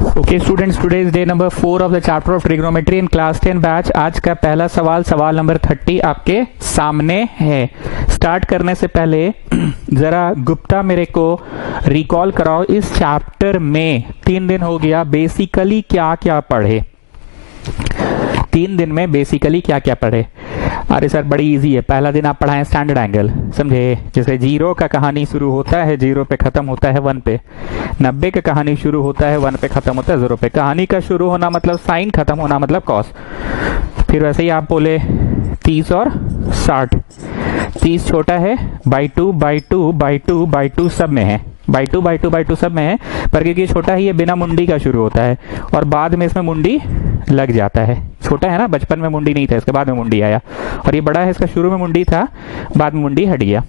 Okay students, today is day number 4 of the chapter of trigonometry in class 10 batch. आज का पहला सवाल number 30 आपके सामने है। स्टार्ट करने से पहले जरा गुप्ता मेरे को रिकॉल कराओ, इस चैप्टर में 3 दिन हो गया, बेसिकली क्या क्या पढ़े? 3 दिन में बेसिकली क्या क्या पढ़े? अरे सर बड़ी इजी है। पहला दिन आप पढ़ाएं स्टैंडर्ड एंगल, समझे? जैसे 0 का कहानी शुरू होता है 0 पे खत्म होता है 1 पे, 90 का कहानी शुरू होता है 1 पे खत्म होता है 0 पे। कहानी का शुरू होना मतलब साइन, खत्म होना मतलब कॉस। फिर वैसे ही आप बोले 30 और 60। 30 छोटा है, बाई टू सब में है, बाई टू सब में है, पर क्योंकि छोटा ही ये बिना मुंडी का शुरू होता है और बाद में इसमें मुंडी लग जाता है। छोटा है ना, बचपन में मुंडी नहीं था, इसके बाद में मुंडी आया, और ये बड़ा है, इसका शुरू में मुंडी था, बाद में मुंडी हट गया।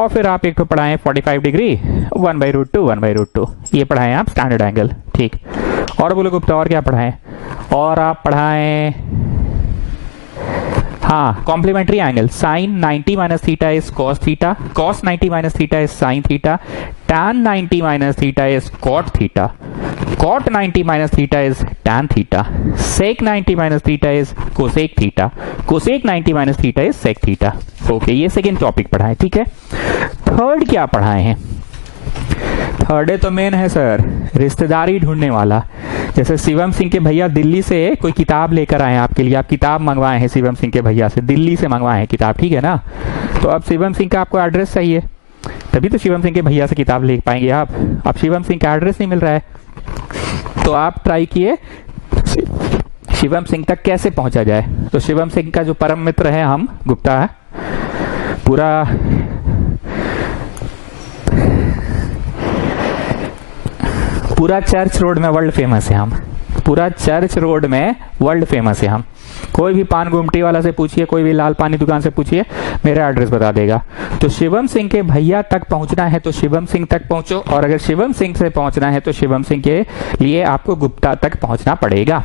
और फिर आप एक तो पढ़ाएं 45 डिग्री 1/√2 ये पढ़ाएं आप स्टैंडर्ड एंगल, ठीक। और बोलो गुप्ता और क्या पढ़ाएं? और आप पढ़ाएं हाँ complementary angle, sine 90 minus theta is cos theta, cos 90 minus theta is sine theta, tan 90 minus theta is cot theta, cot 90 minus theta is tan theta, sec 90 minus theta is cosec theta, cosec 90 minus theta is sec theta. Okay, ये second topic पढ़ाएं, ठीक है। Third क्या पढ़ाए हैं? Third तो main है sir रिश्तेदारी ढूंढने वाला। जैसे शिवम सिंह के भैया दिल्ली से कोई किताब लेकर आए हैं आपके लिए, आप किताब मंगवाए हैं शिवम सिंह के भैया से, दिल्ली से मंगवाए हैं किताब, ठीक है ना। तो अब शिवम सिंह का आपको एड्रेस चाहिए, तभी तो शिवम सिंह के भैया से किताब ले पाएंगे आप। अब शिवम सिंह का एड्रेस नहीं मिल रहा है, तो आप ट्राई किए शिवम सिंह तक कैसे पहुंचा जाए। तो शिवम सिंह का जो परम मित्र है हम गुप्ता है, पूरा चर्च रोड में वर्ल्ड फेमस है हम, पूरा चर्च रोड में वर्ल्ड फेमस है हम। कोई भी पान गुमटी वाला से पूछिए, कोई भी लाल पानी दुकान से पूछिए, मेरा एड्रेस बता देगा। तो शिवम सिंह के भैया तक पहुंचना है तो शिवम सिंह तक पहुंचो, और अगर शिवम सिंह से पहुंचना है तो शिवम सिंह के लिए आपको गुप्ता तक पहुंचना पड़ेगा।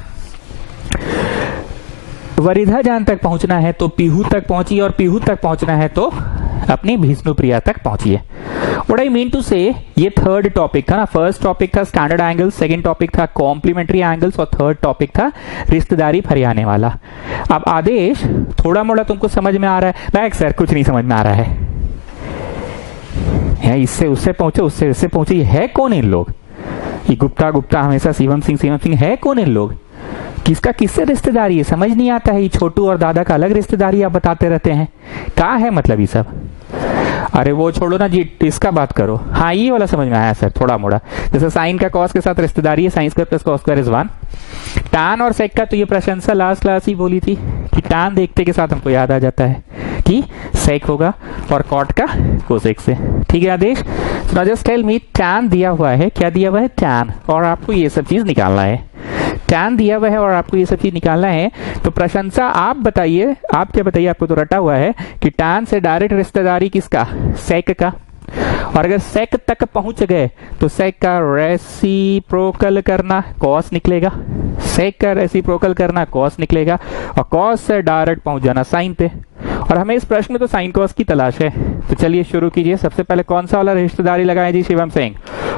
वरिधा जान तक पहुंचना है तो पीहू तक पहुंचिए, और पीहू तक पहुंचना है तो अपनी विष्णुप्रिया तक पहुंचिए। What I mean to say, ये थर्ड टॉपिक था ना। फर्स्ट टॉपिक था स्टैंडर्ड एंगल, सेकंड टॉपिक था कॉम्प्लीमेंट्री एंगल्स, और थर्ड टॉपिक था रिश्तेदारी फरियाने वाला। अब आदेश थोड़ा मोड़ा तुमको समझ में आ रहा है? बैक सर कुछ नहीं समझ में आ रहा है, इससे उससे पहुंचो, उससे इससे पहुंचे। है कौन इन लोग? ये गुप्ता हमेशा शिवम सिंह है कौन इन लोग? किसका किससे रिश्तेदारी है समझ नहीं आता है। ये छोटू और दादा का अलग रिश्तेदारी आप बताते रहते हैं, क्या है मतलब ये सब? अरे वो छोड़ो ना जी, इसका बात करो। हाँ ये वाला समझ में आया सर थोड़ा मोड़ा। जैसे साइन का कॉस के साथ रिश्तेदारी है, sign square plus cos square is 1। Tan और सेक का तो ये प्रशंसा लास्ट क्लास ही बोली थी कि टैन देखते के साथ हमको याद आ जाता है कि सेक होगा, और कॉट का कोसेक से, ठीक है Adesh. So just tell me, tan दिया हुआ है, क्या दिया हुआ है? टैन, और आपको ये सब चीज निकालना है। टैन दिया हुआ है और आपको ये सब चीज निकालना है, तो प्रशंसा आप बताइए, आप क्या बताइए? आपको तो रटा हुआ है कि टैन से डायरेक्ट रिश्तेदारी किसका? सेक का। और अगर सेक तक पहुंच गए तो सेक का रेसिप्रोकल करना कॉस निकलेगा, सेक का रेसिप्रोकल करना कॉस निकलेगा, और कॉस से डायरेक्ट पहुंच जाना साइन पे। और हमें इस प्रश्न में तो साइन कॉस की तलाश है। तो चलिए शुरू कीजिए। सबसे पहले कौन सा वाला रिश्तेदारी लगाए जी शिवम सिंह?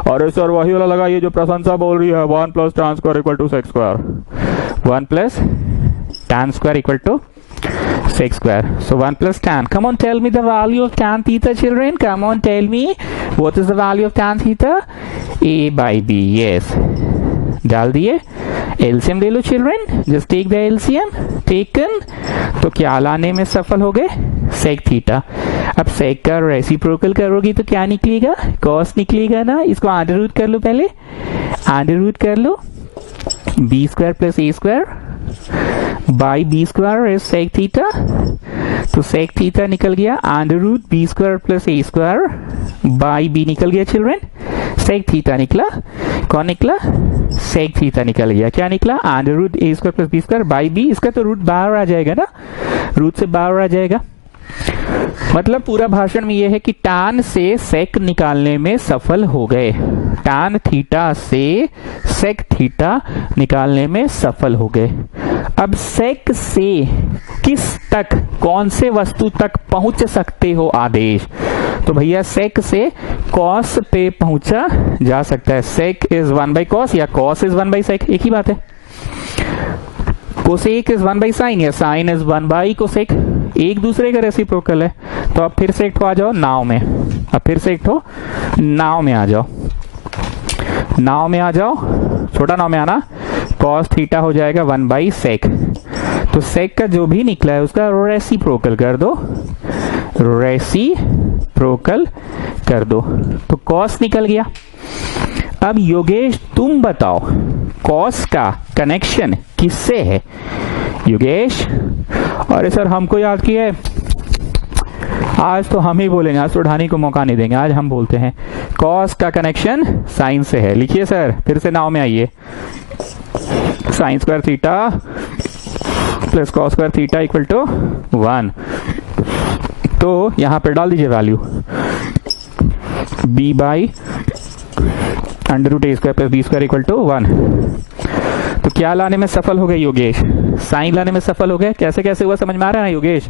और सर वही वाला लगाइए जो प्रशंसा बोल रही है, 1 + tan square = sec square, 1 + tan square = sec square. So 1 + tan. Come on, tell me the value of tan theta, children. Come on, tell me what is the value of tan theta? A/b. Yes. डाल दिए। LCM ले लो children, just take the LCM. Taken, तो क्या लाने में सफल हो गए? Sec theta. अब सेक का रेसिप्रोकल करोगी तो क्या निकलेगा? कॉस निकलेगा ना। इसको अंडर रूट कर लो, पहले अंडर रूट कर लो। b² + a² by b² is sec theta, तो सेक थीटा निकल गया under root b² + a² by b निकल गया चिल्ड्रन, सेक थीटा निकला। कौन निकला? सेक थीटा निकल गया। क्या निकला? Under root a² + b² by b। इसका तो रूट बाहर आ जाएगा ना, रूट से बाहर आ जाएगा। मतलब पूरा भाषण में यह है कि टैन से सेक निकालने में सफल हो गए, टैन थीटा से सेक थीटा निकालने में सफल हो गए। अब सेक से किस तक, कौन से वस्तु तक पहुंच सकते हो आदेश? तो भैया सेक से कॉस पे पहुंचा जा सकता है। सेक इज 1 बाई कॉस या कॉस इज 1 बाई सेक, एक ही बात है। कोसेक इज 1 बाई साइन या साइन इज 1 बाई कोसेक, एक दूसरे का रेसिप्रोकल है। तो अब फिर से एक ठो आ जाओ नाव में, अब फिर से एक ठो नाव में आ जाओ, नाव में आ जाओ, छोटा नाव में आना। कॉस थीटा हो जाएगा 1 बाई सेक, तो सेक का जो भी निकला है उसका रेसिप्रोकल कर दो, रेसिप्रोकल कर दो, तो कॉस निकल गया। अब योगेश तुम बताओ कॉस का कनेक्शन किससे है? योगेश, अरे सर हमको याद किया है, आज तो हम ही बोलेंगे, आज तो ढानी को मौका नहीं देंगे, आज हम बोलते हैं कॉस का कनेक्शन साइन से है। लिखिए सर, फिर से नाव में आइए। Sine square theta plus cos square theta equal to 1, तो यहां पर डाल दीजिए value b by under root A square plus B square equal to 1। तो क्या लाने में सफल हो गए योगेश? साइन लाने में सफल हो गए। कैसे कैसे हुआ समझ में आ रहा है ना योगेश?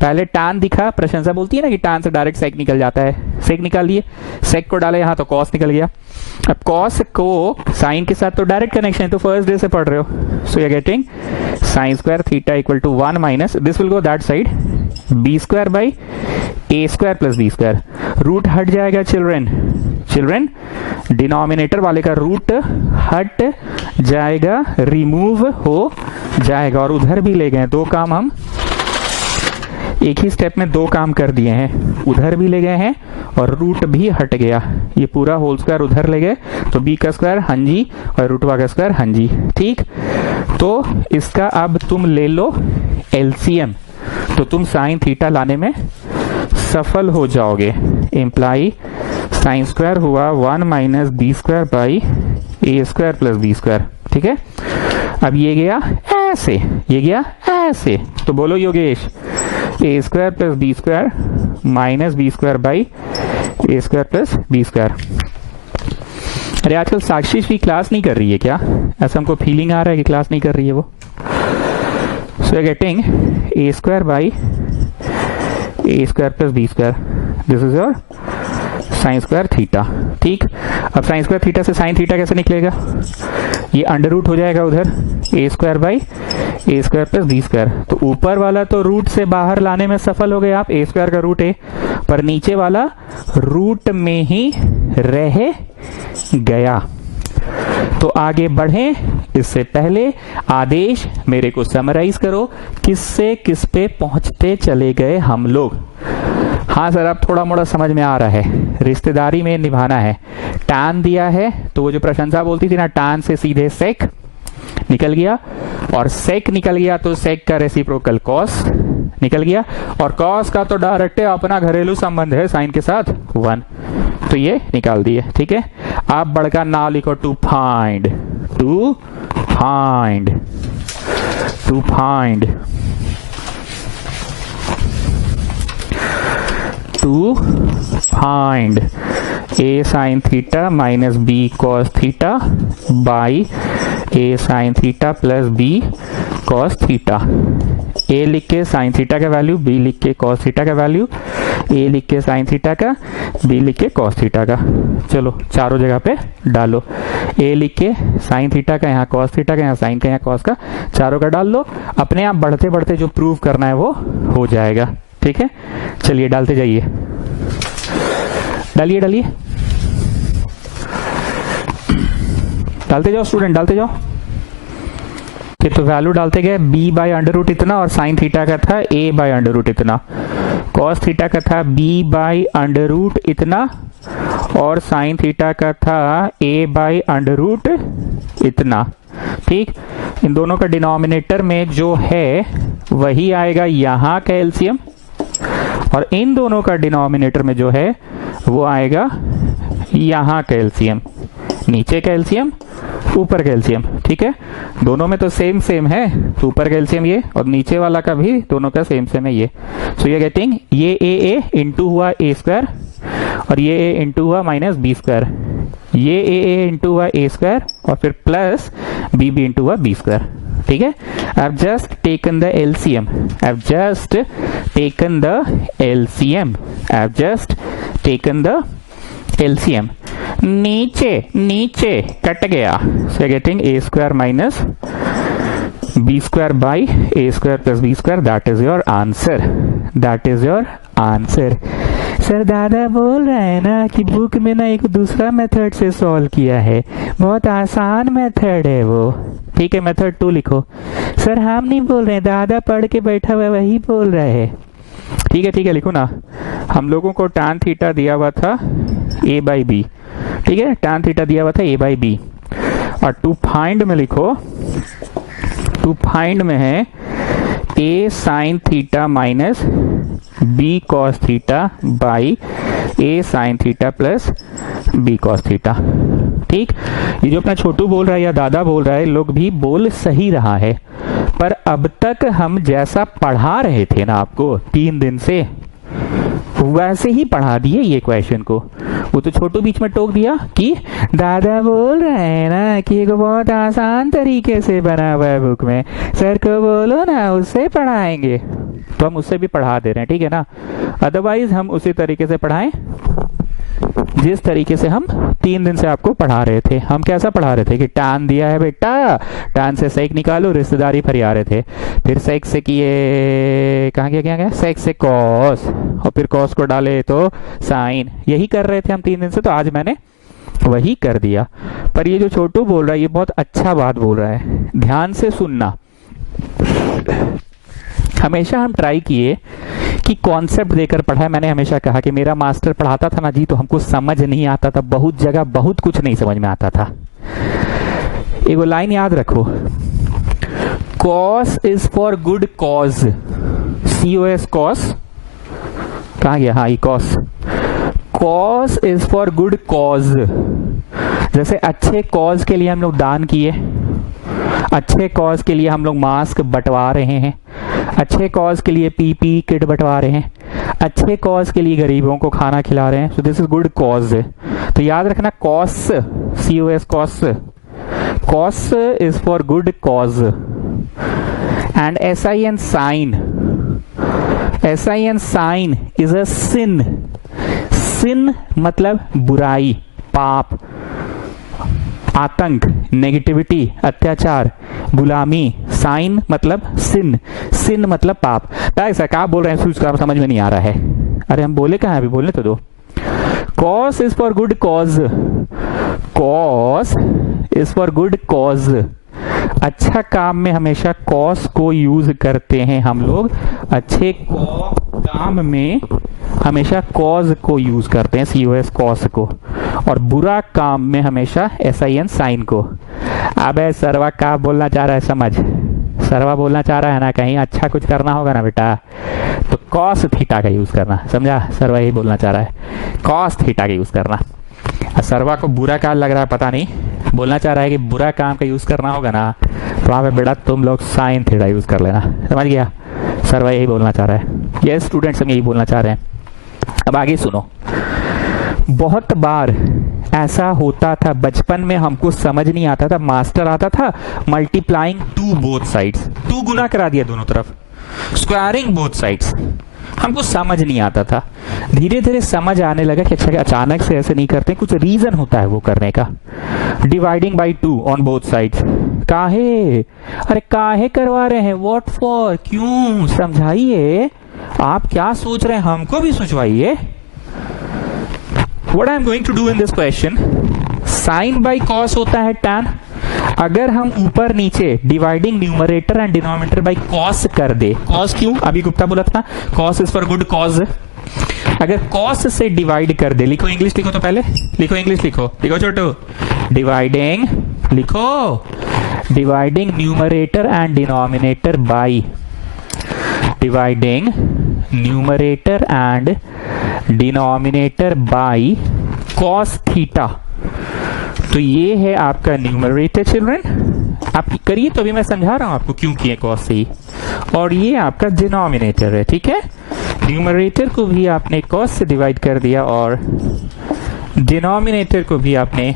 पहले टान दिखा, प्रशंसा बोलती है ना कि टान से डायरेक्ट सेक निकल जाता है, सेक निकाल लिए, सेक को डाले यहाँ तो कॉस निकल गया। अब कॉस को साइन के साथ तो डायरेक्ट कनेक्शन है, तो फर्स्ट डे से पढ़ रहे हो, so you are getting sine square theta equal to 1 minus this will go that side B square by A square plus B square. Root हट जाएगा चिल्ड्रन, चिल्ड्रन डिनोमिनेटर वाले का रूट हट जाएगा, रिमूव हो जाएगा। और उधर भी ले गए, दो काम हम एक ही स्टेप में दो काम कर दिए हैं, उधर भी ले गए हैं और रूट भी हट गया। ये पूरा होल स्क्वायर उधर ले गए तो बी का स्क्वायर हंजी और रूटवा का स्क्वायर हंजी। ठीक, तो इसका अब तुम ले लो एलसीएम, तो तुम साइन थीटा लाने में सफल हो जाओगे। इम्प्लाई साइन स्क्वायर हुआ 1 minus B square by A square plus B square. ठीक है, अब ये गया ऐसे, ये गया ऐसे, तो बोलो Yogesh a square plus B square minus B square by A square plus B square. अरे आजकल साक्षी भी क्लास नहीं कर रही है क्या? ऐसा हमको फीलिंग आ रहा है कि क्लास नहीं कर रही है वो। So getting A square by A square plus B square, this is your sine square theta. ठीक, अब साइन स्क्वायर थीटा से साइन थीटा कैसे निकलेगा? ये अंडर रूट हो जाएगा उधर, a square by A square plus B square. तो ऊपर वाला तो रूट से बाहर लाने में सफल हो गए आप, ए स्क्वायर का रूट ए, पर नीचे वाला रूट में ही रह गया। तो आगे बढ़े इससे पहले आदेश मेरे को समराइज करो, किससे किस पे पहुंचते चले गए हम लोग। हाँ सर, अब थोड़ा मोड़ा समझ में आ रहा है, रिश्तेदारी में निभाना है। टान दिया है तो वो जो प्रशंसा बोलती थी ना, टान से सीधे सेक निकल गया, और सेक निकल गया तो सेक का रेसिप्रोकल कॉस निकल गया, और कॉस का तो डायरेक्ट अपना घरेलू संबंध है साइन के साथ 1, तो ये निकाल दिए। ठीक है, आप बड़का नाम लिखो, to find, to find, to find, to find a sine theta minus b cos theta by a sine theta plus b cos theta. A लिख के साइन थीटा का वैल्यू, बी लिख के कॉस थीटा का वैल्यू, ए लिख के sine theta का, B लिख के कॉस थीटा का। चलो चारों जगह पे डालो, ए लिख के साइन थीटा का, यहाँ कॉस थीटा का, यहाँ साइन का, यहाँ कॉस का, चारों का डाल लो। अपने आप बढ़ते बढ़ते जो प्रूव करना है वो हो जाएगा। ठीक है, चलिए डालते जाइए, डालिए डालिए, डालते जाओ स्टूडेंट, डालते जाओ। तो वैल्यू डालते गए, b बाई अंडर रूट इतना, और साइन थीटा का था a बाई अंडर रूट इतना, कॉस थीटा का था b बाई अंडर रूट इतना, और साइन थीटा का था a बाई अंडर रूट इतना। ठीक, इन दोनों का डिनोमिनेटर में जो है वही आएगा यहाँ का एलसीएम, और इन दोनों का डिनोमिनेटर में जो है वो आएगा यहाँ का एलसीएम, नीचे का एलसीएम, ऊपर का एलसीएम। ठीक है, दोनों में तो सेम सेम है, तो ऊपर का एलसीएम ये और नीचे वाला का भी दोनों का सेम सेम है ये। सो ये गेटिंग, ये ए इंटू हुआ ए स्क्वायर, और ये ए इंटू हुआ माइनस बी स्क्वायर, ये ए इंटू हुआ ए स्क्वायर, और फिर प्लस बी बी इंटू हुआ बी स्क्वायर। ठीक है, I have just taken the LCM, I have just taken the LCM, I have just taken the LCM नीचे नीचे cut गया, so getting A square minus B square by A square plus B square, that is your answer, that is your answer. Sir दादा बोल रहे हैं ना कि book में ना एक दूसरा मेथड से सॉल्व किया है, बहुत आसान मेथड है वो। ठीक है, मेथड 2 लिखो। सर हम नहीं बोल रहे, दादा पढ़ के बैठा हुआ वही बोल रहे हैं। ठीक है लिखो ना। हम लोगों को tan थीटा दिया हुआ था a बाई बी, ठीक है, tan थीटा दिया हुआ था a बाई बी, और टू फाइंड में लिखो, टू फाइंड में है a sign theta minus b cos theta by a sign theta plus b cos theta. ठीक, ये जो अपना छोटू बोल रहा है या दादा बोल रहा है, लोग भी बोल सही रहा है, पर अब तक हम जैसा पढ़ा रहे थे ना आपको 3 दिन से, वैसे ही पढ़ा दिए ये क्वेश्चन को। वो तो छोटू बीच में टोक दिया कि दादा बोल रहे हैं ना कि ये बहुत आसान तरीके से बना हुआ है बुक में, सर को बोलो ना उससे पढ़ाएंगे, तो हम उससे भी पढ़ा दे रहे हैं। ठीक है ना, अदरवाइज हम उसी तरीके से पढ़ाएं जिस तरीके से हम 3 दिन से आपको पढ़ा रहे थे। हम कैसा पढ़ा रहे थे कि tan दिया है बेटा, tan से sec निकालो, रिश्तेदारी फरिया रहे थे, फिर sec से किए कहाँ गया sec से cos, और फिर cos को डाले तो sin, यही कर रहे थे हम 3 दिन से, तो आज मैंने वही कर दिया। पर ये जो छोटू बोल रहा है ये बहुत अच्छा बात बोल रहा है, ध्यान से सुनना। हमेशा हम ट्राई किए कि कॉन्सेप्ट देकर पढ़ाए। मैंने हमेशा कहा कि मेरा मास्टर पढ़ाता था ना जी तो हमको समझ नहीं आता था, बहुत जगह बहुत कुछ नहीं समझ में आता था। एक लाइन याद रखो, cos is for good cause, COS cos, कहाँ गया, हाँ ये cos, cos is for good cause. जैसे अच्छे कॉज के लिए हम लोग दान किए, अच्छे कॉज के लिए हम लोग मास्क बंटवा रहे हैं, अच्छे कॉज के लिए पीपी किट बंटवा रहे हैं, अच्छे कॉज के लिए गरीबों को खाना खिला रहे हैं, so this is good cause. तो याद रखना cos, COS cos, cos is for good cause. And SIN sine, SIN sine is a sin, sin मतलब बुराई, पाप, आतंक, नेगेटिविटी, अत्याचार, गुलामी, साइन मतलब सिन, सिन मतलब पाप। ऐसा क्या बोल रहे हैं उसका समझ में नहीं आ रहा है, अरे हम बोले कहाँ, अभी बोलने तो दो। Cos is for good cause, cos is for good cause. अच्छा काम में हमेशा कॉस को यूज करते हैं हम लोग, अच्छे काम में हमेशा कॉज को यूज करते हैं, COS कॉस को, और बुरा काम में हमेशा SIN साइन को। अबे सरवा क्या बोलना चाह रहा है, समझ, सरवा बोलना चाह रहा है ना कहीं अच्छा कुछ करना होगा ना बेटा तो कॉस थीटा का यूज करना, समझा, सरवा यही बोलना चाह रहा है, कॉस थीटा का यूज करना। सरवा को बुरा काम लग रहा है, पता नहीं, बोलना चाह रहा है कि बुरा काम का यूज करना होगा ना तो वहां पे बेटा तुम लोग साइन थीटा यूज कर लेना, समझ गया, सरवा यही बोलना चाह रहा है, ये स्टूडेंट्स हम यही बोलना चाह रहे हैं। अब आगे सुनो, बहुत बार ऐसा होता था बचपन में, हमको समझ नहीं आता था, मास्टर आता था मल्टीप्लाइंग टू बोथ साइड्स, 2 गुना करा दिया दोनों तरफ, स्क्वायरिंग बोथ साइड्स, हमको समझ नहीं आता था। धीरे धीरे समझ आने लगा कि अच्छा अचानक से ऐसे नहीं करते, कुछ रीजन होता है वो करने का। Dividing by 2 on both sides, काहे, अरे काहे करवा रहे हैं, व्हाट फॉर, क्यों, समझाइए, आप क्या सोच रहे हैं हमको भी सोचवाइए। What I am going to do in this question, sine by cos होता है tan, अगर हम ऊपर नीचे dividing numerator and denominator by cos कर दे, कॉस क्यों, अभी गुप्ता बोला था cos is for good cause, अगर कॉस से डिवाइड कर दे, लिखो इंग्लिश लिखो, तो पहले लिखो इंग्लिश लिखो, लिखो छोटू, डिवाइडिंग लिखो, dividing numerator and denominator by, dividing numerator and denominator by cos theta. तो ये है आपका न्यूमरेटर चिल्ड्रन, आप करिए तो अभी मैं समझा रहा हूं आपको क्यों किए कॉस से, और ये आपका डिनोमिनेटर है, ठीक है, न्यूमरेटर को भी आपने कॉस से डिवाइड कर दिया और डिनोमिनेटर को भी आपने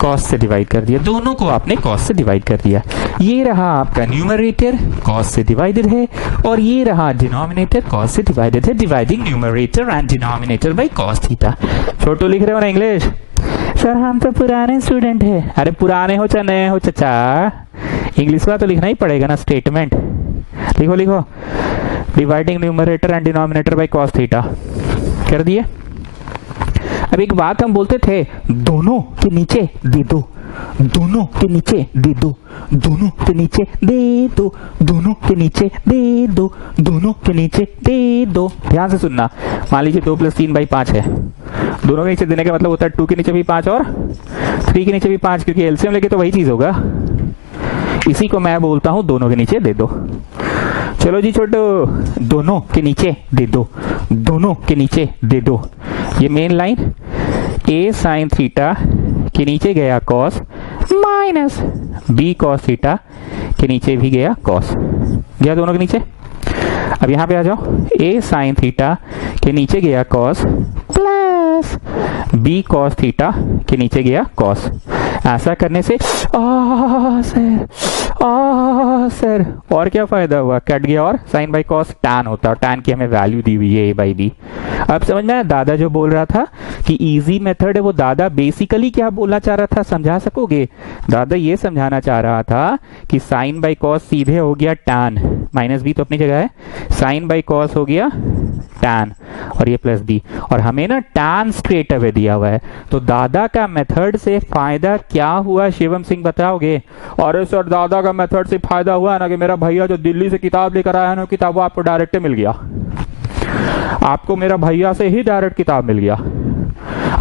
कॉस से डिवाइड कर दिया, दोनों को आपने कॉस से डिवाइड कर दिया। ये रहा आपका न्यूमरेटर, कॉस से डिवाइडेड है, और ये रहा डिनोमिनेटर, कॉस से डिवाइडेड है, dividing numerator and denominator by cos theta. छोटू लिख रहे हो ना इंग्लिश? सर हम तो पुराने स्टूडेंट है। अरे पुराने हो चाहे नए हो चचा, इंग्लिश का तो लिखना ही पड़ेगा ना स्टेटमेंट। लिखो लिखो, dividing numerator and denominator by cos theta कर दिए। अब एक बात हम बोलते थे, दोनों के नीचे दे दो, दोनों के नीचे दे दो, दोनों के नीचे दे दो, दोनों के नीचे दे दो, दोनों के नीचे दे दो। ध्यान से सुनना, मान लीजिए 2 + 3 / 5 है, दोनों के नीचे देने का मतलब होता है 2 के नीचे भी 5 और 3 के नीचे भी 5, क्योंकि एलसीएम लेके तो वही चीज होगा। इसी को मैं बोलता हूं दोनों के नीचे दे दो। चलो जी छोटो, दोनों के नीचे दे दो, दोनों के नीचे दे दो। ये main line a sin theta के नीचे गया cos minus b cos theta के नीचे भी गया cos, गया दोनों के नीचे। अब यहां पे आ जाओ, a sin थीटा के नीचे गया cos plus b cos theta के नीचे गया cos। ऐसा करने से सर और क्या फायदा हुआ? कट गया और साइन बाई कॉस टैन होता है, टैन की हमें वैल्यू दी हुई है a बाई बी। अब समझ में आया दादा जो बोल रहा था कि इजी मेथड है, वो दादा बेसिकली क्या बोलना चाह रहा था, समझा सकोगे? दादा ये समझाना चाह रहा था कि साइन बाई कॉस सीधे हो गया टैन, माइनस बी तो अपनी जगह है, साइन बाई कॉस हो गया टैन और ये प्लस बी, और हमें ना टैन स्ट्रेट अवे दिया हुआ है। तो दादा का मेथड से फायदा क्या हुआ शिवम सिंह बताओगे? अरे सर दादा का मेथड से फायदा हुआ ना कि मेरा भैया जो दिल्ली से किताब लेकर आया है ना, किताब वो आपको डायरेक्ट मिल गया, आपको मेरा भैया से ही डायरेक्ट किताब मिल गया,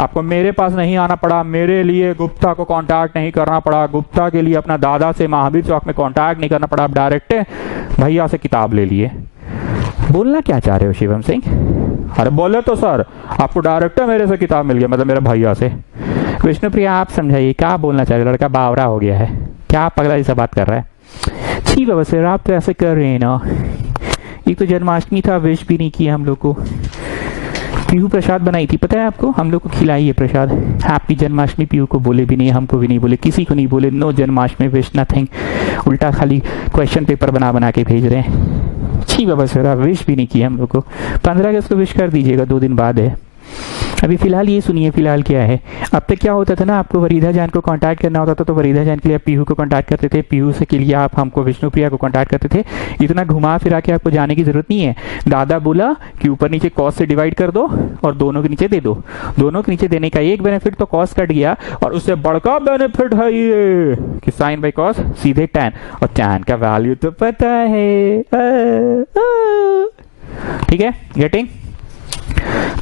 आपको मेरे पास नहीं आना पड़ा, मेरे लिए गुप्ता को कांटेक्ट नहीं करना पड़ा, गुप्ता के लिए अपना दादा से महावीर चौक में कांटेक्ट नहीं करना पड़ा, आप डायरेक्ट भैया से किताब ले लिए। बोलना क्या चाह रहे हो शिवम सिंह? अरे बोले तो सर आपको डायरेक्ट मेरे से किताब मिल गया, मतलब मेरे भैया से। विष्णुप्रिया आप समझाइए क्या बोलना चाह रहे हो? लड़का बावरा हो गया है क्या, पगला जैसा बात कर रहा है? ठीक है बस आप तो ऐसे कर रहे हैं ना। एक तो जन्माष्टमी था, विश भी नहीं किया हम लोग को। पीहू प्रसाद बनाई थी, पता है आपको? हम लोग को खिलाई है प्रसाद। हैप्पी जन्माष्टमी पीहू को बोले भी नहीं, हमको भी नहीं बोले, किसी को नहीं बोले। नो जन्माष्टमी विश नथिंग, उल्टा खाली क्वेश्चन पेपर बना बना के भेज रहे हैं। छी बाबा सर, विश भी नहीं किया हम लोग को। 15 अगस्त को विश कर दीजिएगा, 2 दिन बाद है। अभी फिलहाल ये सुनिए फिलहाल क्या है। अब तक क्या होता था ना, आपको वरीदा जान को कांटेक्ट करना होता था तो वरीदा जान के लिए आप पीहू को कांटेक्ट करते थे, पीहू से के लिए आप हमको विष्णुप्रिया को कांटेक्ट करते थे। इतना घुमा फिरा के आपको जाने की जरूरत नहीं है। दादा बोला कि ऊपर नीचे कॉस से डिवाइड कर दो और दोनों के नीचे दे दो। दोनों के नीचे देने का एक बेनिफिट तो कॉस कट गया, और उससे बड़का बेनिफिट है ये कि साइन बाई कॉस सीधे टैन, और टैन का वैल्यू तो पता है। ठीक है, गेटिंग?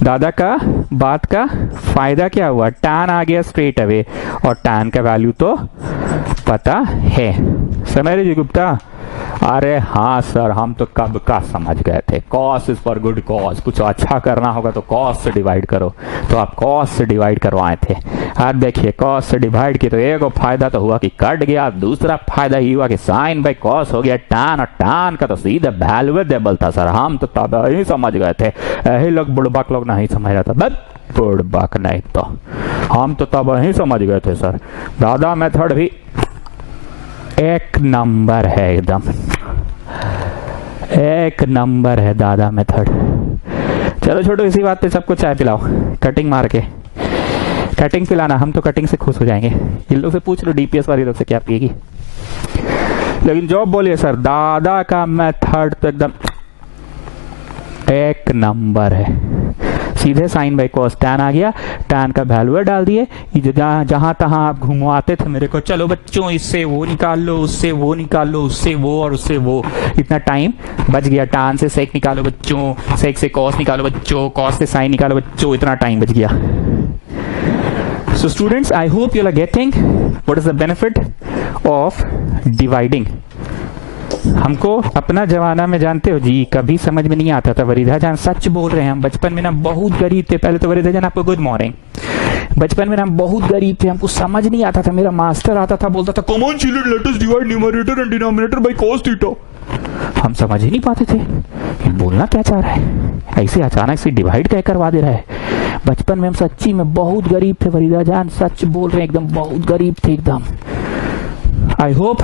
दादा का बात का फायदा क्या हुआ? टैन आ गया स्ट्रेट अवे, और टैन का वैल्यू तो पता है। समझ रहे जी गुप्ता? अरे हाँ सर, हम तो कब का समझ गए थे। Cos is for good cause, कुछ अच्छा करना होगा तो कॉस से डिवाइड करो, तो आप कॉस से डिवाइड करवाए थे। अब देखिए कॉस से डिवाइड किया तो एक फायदा तो हुआ कि कट गया, दूसरा फायदा ये हुआ कि साइन बाई कॉस हो गया टैन, और टैन का तो सीधा वैल्यूएबल था सर। हम तो तब ही समझ गए थे, यही लोग बुड़बक लोग नहीं समझ रहा था। बस बुड़बक नहीं तो हम तो तब ही समझ गए थे सर। दादा मेथड भी एक नंबर है, एकदम एक नंबर है दादा मेथड। चलो छोटो, इसी बात पे सबको चाय पिलाओ, कटिंग मार के। कटिंग पिलाना, हम तो कटिंग से खुश हो जाएंगे। इन लोग से पूछ लो डीपीएस वाली लोग से क्या पिएगी। लेकिन जो बोलिए सर, दादा का मेथड तो एकदम एक नंबर है। सीधे साइन बाई कॉस टैन आ गया, टैन का वैल्यू डाल दिए, जहां तहां आप घुमवाते थे मेरे को, चलो बच्चों इससे वो निकाल लो, उससे वो निकाल लो, उससे वो और उससे वो, इतना टाइम बच गया। टैन से सेक निकालो बच्चों, सेक से कॉस निकालो बच्चों, कॉस से साइन निकालो बच्चों, इतना टाइम बच गया। So students, I hope you are getting what is the benefit of dividing. हमको अपना जमाना में जानते हो जी, कभी समझ में नहीं आता था। वरीदा जान सच बोल रहे हैं, हम बचपन में ना बहुत गरीब थे। पहले तो वरीदा जान आपको गुड मॉर्निंग। बचपन में हम बहुत गरीब थे, हमको समझ नहीं आता था। मेरा मास्टर आता था, बोलता था common children let us divide numerator and denominator bye cos theta. हम समझ ही नहीं पाते थे बोलना क्या चाह रहा है, ऐसे अचानक से डिवाइड क्या करवा दे रहा है। बचपन में हम सच्ची में बहुत गरीब थे वरीदा जान, सच बोल रहे हैं, एकदम बहुत गरीब थे एकदम। आई होप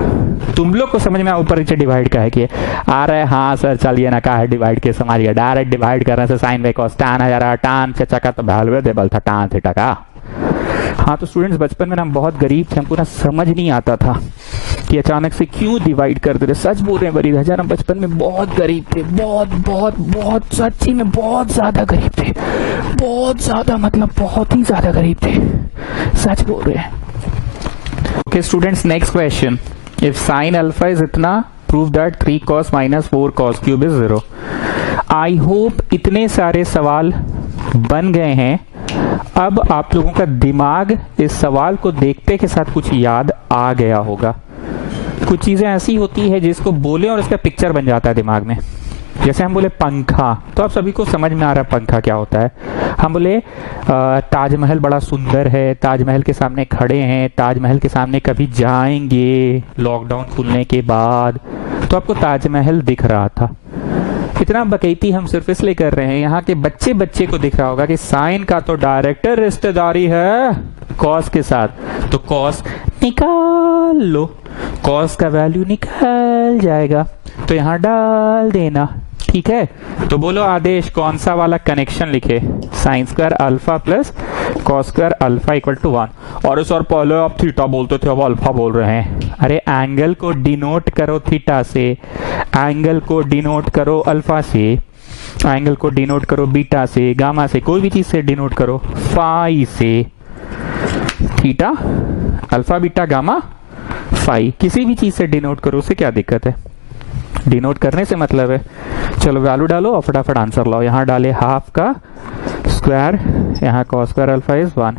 तुम लोग को समझ में ऊपर नीचे डिवाइड का है कि आ रहा है। हाँ सर चलिए ना, कहा है डिवाइड के समझिए, डायरेक्ट डिवाइड करने से साइन बाई कॉस टैन आ जा रहा है, टैन चचा का तो वैल्यू देबल था टैन थीटा का। हाँ तो स्टूडेंट्स बचपन में हम बहुत गरीब थे, हमको ना समझ नहीं आता था कि अचानक से क्यों डिवाइड कर दे रहे। सच बोल रहे हैं बड़ी हजार, हम बचपन में बहुत गरीब थे, बहुत बहुत बहुत सच्ची में बहुत ज्यादा गरीब थे, बहुत ज्यादा मतलब बहुत ही ज्यादा गरीब थे, सच बोल रहे हैं। Okay students, next question, if sine alpha is इतना prove that 3 cos minus 4 cos cube is 0। I hope इतने सारे सवाल बन गए हैं, अब आप लोगों का दिमाग इस सवाल को देखते के साथ कुछ याद आ गया होगा। कुछ चीजें ऐसी होती है जिसको बोले और उसका पिक्चर बन जाता है दिमाग में। जैसे हम बोले पंखा, तो आप सभी को समझ में आ रहा है पंखा क्या होता है। हम बोले ताजमहल बड़ा सुंदर है, ताजमहल के सामने खड़े हैं, ताजमहल के सामने कभी जाएंगे लॉकडाउन खुलने के बाद, तो आपको ताजमहल दिख रहा था। इतना बकैती हम सिर्फ इसलिए कर रहे हैं, यहाँ के बच्चे बच्चे को दिख रहा होगा कि साइन का तो डायरेक्टर रिश्तेदारी है कॉस के साथ, तो कॉस निकाल लो, कॉस का वैल्यू निकल जाएगा, तो यहाँ डाल देना। ठीक है, तो बोलो आदेश कौन सा वाला कनेक्शन लिखे, sine square alpha plus cos square alpha equal to 1। और सर पहले आप थीटा बोलते थे अब अल्फा बोल रहे हैं। अरे एंगल को डिनोट करो थीटा से, एंगल को डिनोट करो अल्फा से, एंगल को डिनोट करो बीटा से, गामा से, कोई भी चीज से डिनोट करो, फाई से, theta alpha beta gamma phi, किसी भी चीज से डिनोट करो, उससे क्या दिक्कत है। डिनोट करने से मतलब है। चलो वैल्यू डालो और फटाफट आंसर लाओ। यहाँ डाले हाफ का स्क्वायर, यहाँ cos square alpha is 1,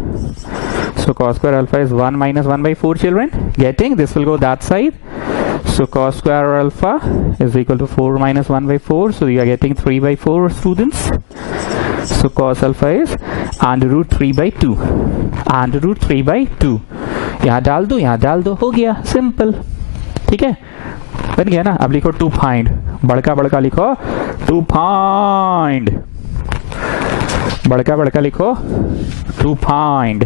so cos square alpha is 1 minus 1/4 children, getting this will go that side, so cos square alpha is equal to 4 minus 1/4, so you are getting 3/4 students, so cos alpha is under root 3/2, under root 3/2। यहाँ डाल दो, यहाँ डाल दो, हो गया simple. ठीक है, बन गया ना। अब लिखो टू फाइंड, बड़का बड़का लिखो टू फाइंड, बड़का बड़का लिखो टू फाइंड।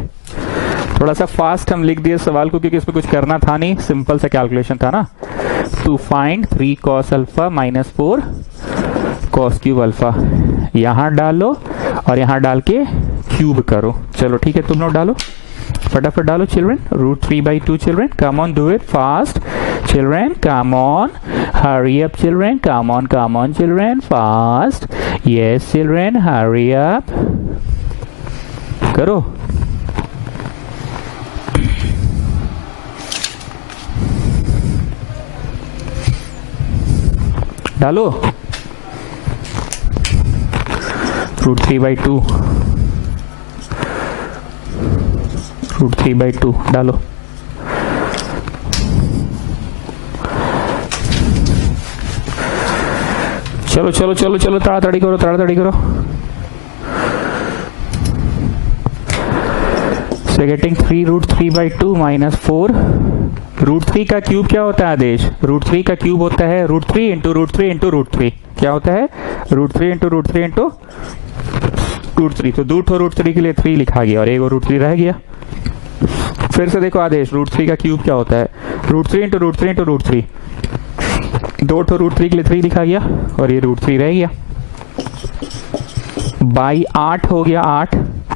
थोड़ा सा फास्ट हम लिख दिए सवाल को क्योंकि इसमें कुछ करना था नहीं, सिंपल सा कैलकुलेशन था ना। To find 3 cos alpha minus 4 cos cube alpha, यहाँ डालो और यहाँ डाल के क्यूब करो। चलो ठीक है, तुम लोग डालो, फटाफट डालो children. Root 3/2 children, come on do it fast children, come on, hurry up children, come on children, fast, yes children, hurry up, करो। डालो रूट 3/2, रूट 3/2 डालो। चलो चलो चलो चलो, ताड़ाताड़ी करो, ताड़ाताड़ी करो। So getting 3 root 3/2 minus 4, root 3 का क्यूब क्या होता है आदेश? रूट 3 का क्यूब होता है root 3 into root 3 into root 3। क्या होता है? Root 3 into root 3 into root 3। तो 2 रूट 3 के लिए 3 लिखा गया और एक रूट 3 रह गया। फिर से देखो आदेश, रूट 3 का क्यूब क्या होता है? Root 3 into root 3 into root 3। 2 root 3 के लिए 3 लिखा गया और ये रूट 3 रह गया। बाई 8 हो गया,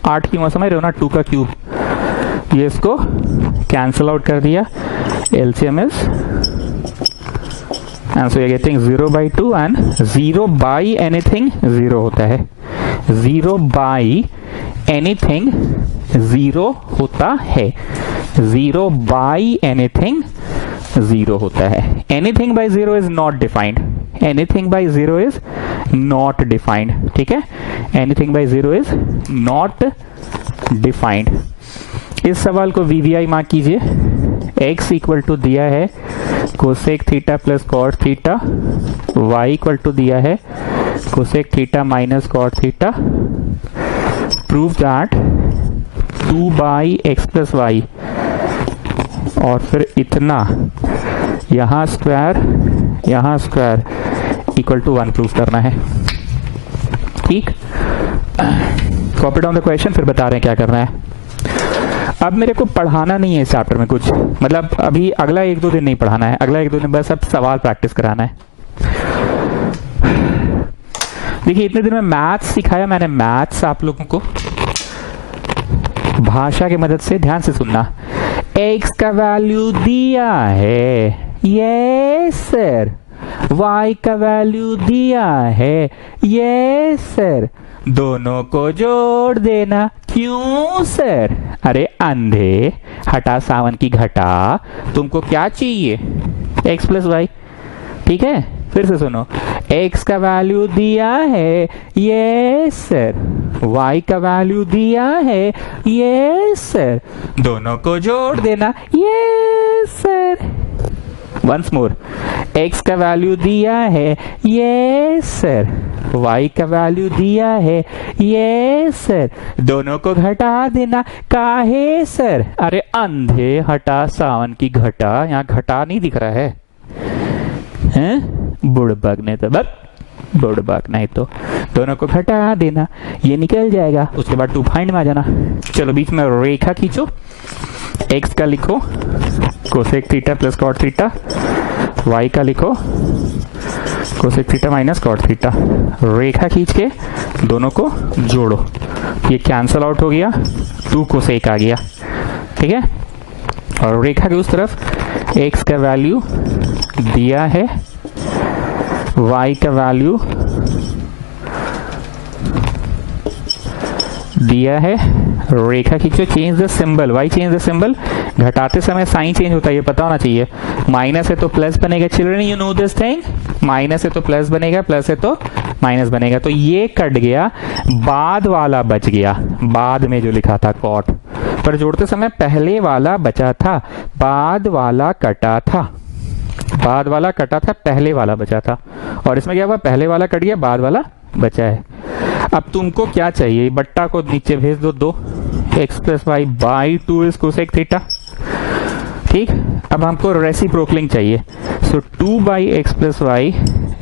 8 की समझ रहे हो ना, 2 का क्यूब। ये इसको कैंसिल आउट कर दिया, LCM is, and so you are getting 0/2 and 0 by anything 0 होता है। 0 by anything 0 होता है। 0 by anything 0 होता है। Anything by 0 is not defined. Anything by 0 is not defined. ठीक है? Anything by 0 is not defined. इस सवाल को VVI मार्क कीजिए। x इक्वल टू दिया है cosec theta plus cot theta, y equal to दिया है cosec theta minus cot theta. Prove that 2 by x plus Y, और फिर इतना यहाँ स्क्वायर इक्वल टू 1 प्रूव करना है। ठीक, कॉपी डाउन द क्वेश्चन, फिर बता रहे हैं क्या करना है। अब मेरे को पढ़ाना नहीं है इस चैप्टर में कुछ, मतलब अभी अगला 1-2 दिन नहीं पढ़ाना है, अगला 1-2 दिन बस अब सवाल प्रैक्टिस कराना है। देखिए इतने दिन में मैथ्स सिखाया मैंने, मैथ्स आप लोगों को भाषा की मदद से, ध्यान से सुनना। x का वैल्यू दिया है, यस सर। y का वैल्यू दिया है, यस सर। दोनों को जोड़ देना, क्यों सर? अरे अंधे, हटा सावन की घटा, तुमको क्या चाहिए? x प्लस वाई, ठीक है? फिर से सुनो, x का वैल्यू दिया है, यस सर। y का वैल्यू दिया है, यस सर। दोनों को जोड़ देना, yes sir. Once more, x का वैल्यू दिया है, यस सर। y का वैल्यू दिया है, यस सर। दोनों को घटा देना, काहे सर? अरे अंधे, हटा सावन की घटा, यहाँ घटा नहीं दिख रहा है, हैं? बुड़बक नहीं तो बस, बुड़बक नहीं तो दोनों को घटा देना, ये निकल जाएगा। उसके बाद टू फाइंड में आ जाना। चलो बीच में रेखा खींचो, x का लिखो cosec theta plus cot theta, y का लिखो cosec theta minus cot theta. रेखा खींच के दोनों को जोड़ो, ये कैंसल आउट हो गया, 2 कोसेक आ गया, ठीक है? और रेखा के उस तरफ x का वैल्यू दिया है, y का वैल्यू दिया है। रेखा खींचो, change the symbol, y change the symbol. घटाते समय साइन चेंज होता है, ये पता होना चाहिए। माइनस है तो प्लस बनेगा, children you know this thing. Minus है तो प्लस बनेगा, प्लस है तो माइनस बनेगा। तो ये कट गया, बाद वाला बच गया, बाद में जो लिखा था कॉट, पर जोड़ते समय पहले वाला बचा था, बाद वाला कटा था, बाद वाला कटा था, पहले वाला बचा था। और इसमें क्या हुआ, पहले वाला कट गया, बाद वाला बचा है। अब तुमको क्या चाहिए, बट्टा को नीचे भेज दो, 2 x plus y by 2 is cosec theta, ठीक। अब हमको रेसिप्रोकलिंग चाहिए, so 2 by x plus y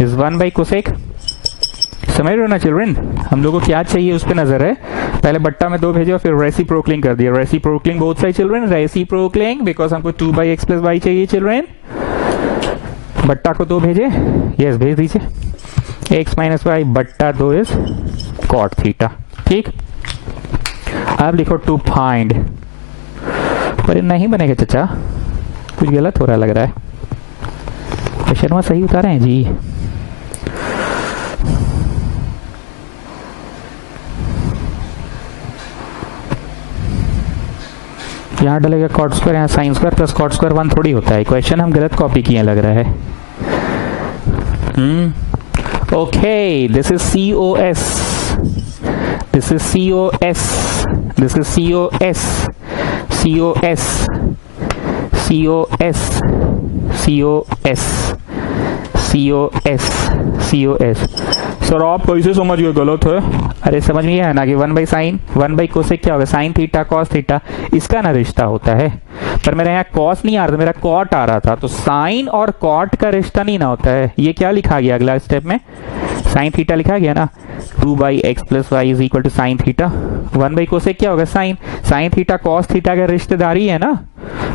is 1 by cosec. समझ रहे हो ना चिल्ड्रन, हम लोगों को क्या चाहिए उस पर नजर है। पहले बट्टा में 2 भेजो, फिर रेसिप्रोकलिंग कर दिया, रेसिप्रोकलिंग बोथ साइड चिल्ड्रन, रेसिप्रोकलिंग, बिकॉज हमको 2 बाई एक्स प्लस वाई चाहिए चिल्ड्रन। बट्टा को 2 भेजे, यस भेज दीजिए, x माइनस वाई बट्टा 2 इज कॉट थीटा, ठीक। अब लिखो टू फाइंड, पर नहीं बनेगा चचा, कुछ गलत हो रहा लग रहा है। क्वेश्चन में सही उतारे हैं जी, यहाँ डलेगा कॉट स्क्वायर, यहाँ sine square plus cot square 1 थोड़ी होता है। क्वेश्चन हम गलत कॉपी किए लग रहा है। Okay, this is COS, this is COS, this is COS, COS, COS, COS, COS, COS। Sir आप कैसे समझ गए गलत है? अरे समझ में है ना कि 1 बाई साइन, 1 बाई कोसेक क्या होगा, साइन थीटा कॉस थीटा, इसका ना रिश्ता होता है। पर मेरा यहाँ कॉस नहीं आ रहा था, मेरा कॉट आ रहा था, तो साइन और कॉट का रिश्ता नहीं ना होता है। ये क्या लिखा गया अगला स्टेप में, साइन थीटा लिखा गया ना, 2 by x plus y is equal to sine theta. 1 by cosec क्या होगा, sine, sine theta cos theta का रिश्तेदारी है ना।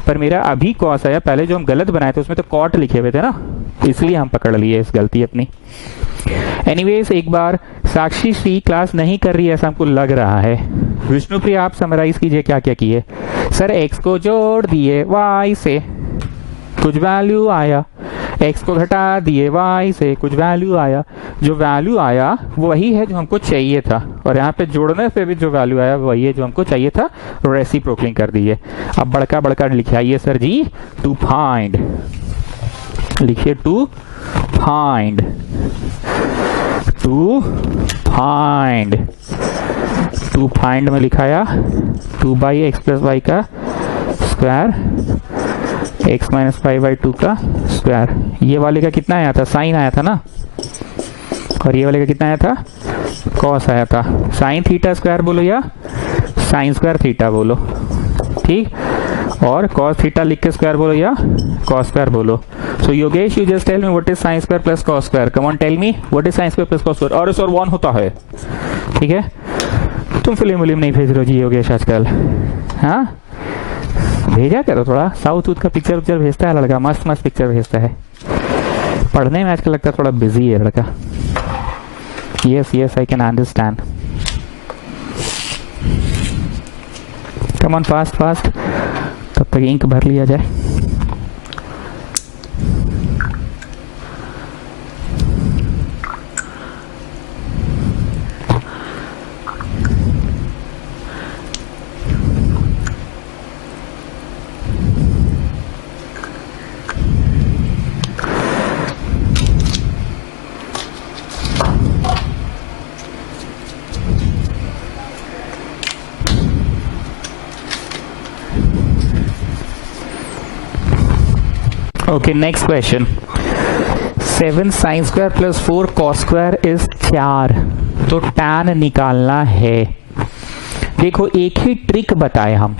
पर मेरा अभी कॉस आया, पहले जो हम गलत बनाए थे उसमें तो कॉट लिखे हुए थे ना, इसलिए हम पकड़ लिए इस गलती अपनी। एनीवेज, एक बार साक्षी श्री क्लास नहीं कर रही है ऐसा हमको लग रहा है। विष्णुप्रिया आप समराइज कीजिए क्या क्या किए। सर x को जोड़ दिए y से, कुछ वैल्यू आया, x को घटा दिए y से, कुछ वैल्यू आया, जो वैल्यू आया वही है जो हमको चाहिए था, और यहाँ पे जोड़ने पे भी जो वैल्यू आया वही है जो हमको चाहिए था, रेसिप्रोकलिंग कर दिए। अब बड़का बड़का लिखाइए सर जी, टू फाइंड लिखिए, to find, to find, to find में लिखाया 2 बाई एक्स प्लस वाई का square, x minus y by 2 का स्क्वायर। ये वाले का कितना आया था, साइन आया था ना, और ये वाले का कितना आया था, कॉस आया था। साइन थीटा स्क्वायर बोलो या साइन स्क्वायर थीटा बोलो, ठीक। और cos थीटा लिख के स्क्वायर बोलो या cos स्क्वायर बोलो। So Yogesh, you just tell me what is sine square plus cos square. Come on tell me what is sine square plus cos square. और sir 1 होता है, ठीक है। तुम फिल्म नहीं भेज रहे हो जी योगेश आजकल, हाँ भेजा करो थोड़ा, साउथ का पिक्चर भेजता है लड़का, मस्त मस्त पिक्चर भेजता है। पढ़ने में आजकल लगता है थोड़ा बिजी है लड़का। Yes yes I can understand. Come on fast fast, तब तक इंक भर लिया जाए। Okay, next question. 7 sin square plus 4 cos square is 4, तो tan निकालना है। देखो एक ही ट्रिक बताए हम,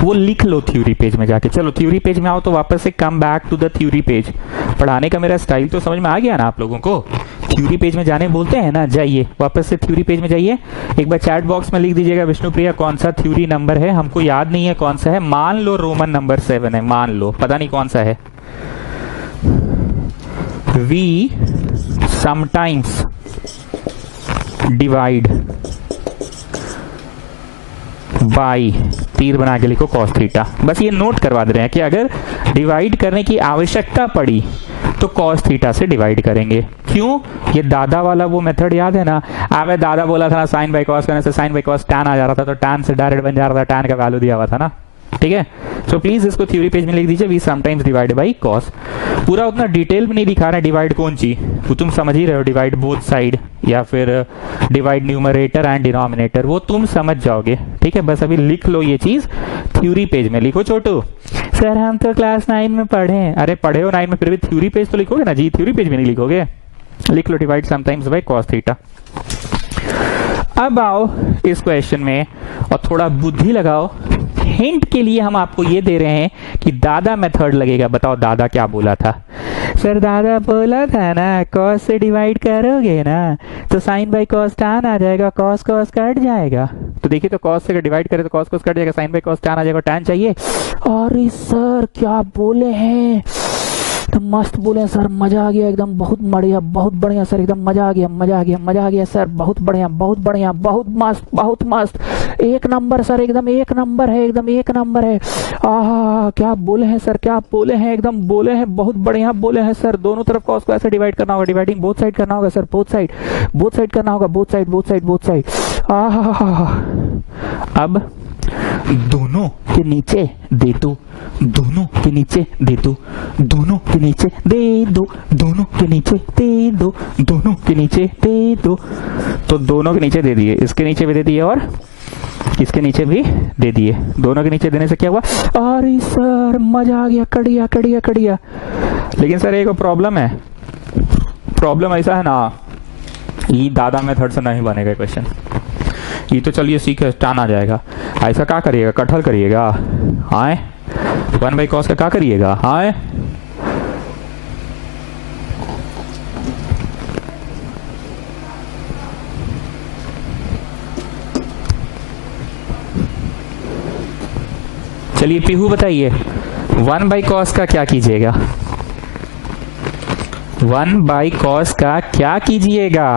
वो लिख लो थ्योरी पेज में जाके। चलो थ्योरी पेज में आओ तो वापस से come back to the theory page. पढ़ाने का मेरा स्टाइल तो समझ में आ गया ना आप लोगों को। थ्योरी पेज में जाने बोलते हैं ना, जाइए वापस से थ्योरी पेज में जाइए। एक बार चैट बॉक्स में लिख दीजिएगा विष्णुप्रिया कौन सा थ्योरी नंबर है, हमको याद नहीं है कौन सा है। मान लो रोमन नंबर 7 है, मान लो, पता नहीं कौन सा है। We sometimes divide by, तीर बना के लिखो cos थीटा। बस ये नोट करवा दे रहे हैं कि अगर डिवाइड करने की आवश्यकता पड़ी तो cos थीटा से डिवाइड करेंगे। क्यों? ये दादा वाला वो मेथड याद है ना, आपने दादा बोला था ना साइन बाई कॉस करने से साइन बाई कॉस टैन आ जा रहा था, तो टैन से डायरेक्ट बन जा रहा था, टैन का वैल्यू दिया हुआ था ना। ठीक है, सो प्लीज इसको थ्योरी पेज में लिख दीजिए, we sometimes divide by cos. पूरा उतना डिटेल में नहीं दिखा रहा है डिवाइड कौन सी, वो तुम समझ ही रहे हो, डिवाइड बोथ साइड या फिर डिवाइड न्यूमरेटर एंड डिनोमिनेटर, वो तुम समझ जाओगे। ठीक है, बस अभी लिख लो ये चीज, थ्योरी पेज में लिखो। छोटू सर हम तो क्लास 9 में पढ़े हैं। अरे पढ़े हो 9 में, फिर भी थ्योरी पेज तो लिखोगे ना जी, थ्योरी पेज में नहीं लिखोगे। लिख लो divide sometimes by cos theta. अब आओ इस क्वेश्चन में और थोड़ा बुद्धि लगाओ। हिंट के लिए हम आपको ये दे रहे हैं कि दादा मेथड लगेगा। बताओ दादा क्या बोला था? सर दादा बोला था ना कॉस से डिवाइड करोगे ना तो साइन बाई कॉस टैन आ जाएगा, कॉस कॉस कट जाएगा। तो देखिए, तो कॉस से डिवाइड करें तो कॉस कॉस कट जाएगा, साइन बाई कॉस टैन आ जाएगा, टैन चाहिए। अरे सर क्या बोले हैं, तो मस्त बोले सर, मजा आ गया एकदम, बहुत बढ़िया, बहुत बढ़िया सर, एकदम मजा आ गया, मजा आ गया, मजा आ गया सर, बहुत बढ़िया, बहुत बढ़िया, बहुत मस्त, बहुत मस्त, एक नंबर सर, एकदम एक नंबर है, एकदम एक नंबर है। आहा क्या बोले हैं सर, क्या बोले हैं, एकदम बोले हैं, बहुत बढ़िया बोले हैं सर। दोनों तरफ कॉस को ऐसे डिवाइड करना होगा, डिवाइडिंग बोथ साइड करना होगा sir, both side, both side करना होगा, both side, both side, both side. आहा अब दोनों के नीचे दे दो, दोनों के नीचे दे दो, दोनों के नीचे दे दो, दोनों के नीचे दे दो, दोनों के नीचे दे दो। तो दोनों के नीचे दे दिए, इसके नीचे भी दे दिए और इसके नीचे भी दे दिए। दोनों के नीचे देने से क्या हुआ? अरे सर मजा आ गया, कड़िया कड़िया कड़िया। लेकिन सर एक प्रॉब्लम है, प्रॉब्लम ऐसा है ना, ये दादा मेथड से नहीं बनेगा क्वेश्चन। ये तो चलिए सीख टैन आ जाएगा, ऐसा क्या करिएगा, कटहल करिएगा? हाँ 1 बाई कॉस का क्या करिएगा? हाँ चलिए पीहू बताइए, 1 बाई कॉस का क्या कीजिएगा? 1 बाई कॉस का क्या कीजिएगा?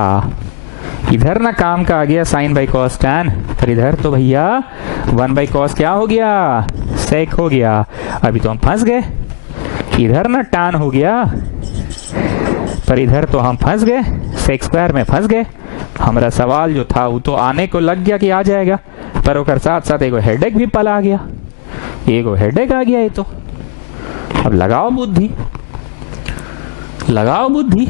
इधर ना काम का आ गया साइन बाई कॉस टैन, पर इधर तो भैया 1 बाई कॉस क्या हो गया? सेक हो गया। अभी तो हम फंस गए, इधर ना टैन हो गया, पर इधर तो हम फंस गए, सेक स्क्वायर में फंस गए। हमारा सवाल जो था वो तो आने को लग गया कि आ जाएगा, पर ओकर साथ साथ एगो हेडेक भी पल आ गया, एगो हेडेक आ गया। ये तो अब लगाओ बुद्धि, लगाओ बुद्धि,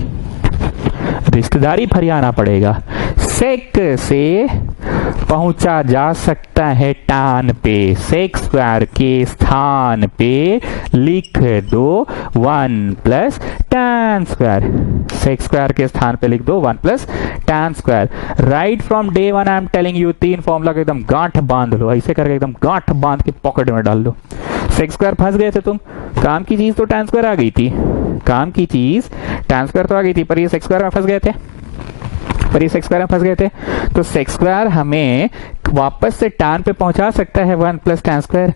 रिश्तेदारी फरियाना पड़ेगा। सेक से पहुंचा जा सकता है टैन पे, सेक स्क्वायर के स्थान पे लिख दो 1 plus tan square, sec square के स्थान पे लिख दो 1 plus tan square. Right from day 1 I am telling you, 3 formula का एकदम गांठ बांध लो, ऐसे करके एकदम गांठ बांध के पॉकेट में डाल दो। सेक स्क्वायर फंस गए थे तुम, काम की चीज तो टैन स्क्वायर आ गई थी, काम की चीज टैन स्क्वायर तो आ गई थी, पर ये सेक स्क्वायर में फंस गए थे, पर ये सेक स्क्वायर में फंस गए थे। तो सेक स्क्वायर हमें वापस से टैन पे पहुंचा सकता है 1 प्लस टैन स्क्वायर।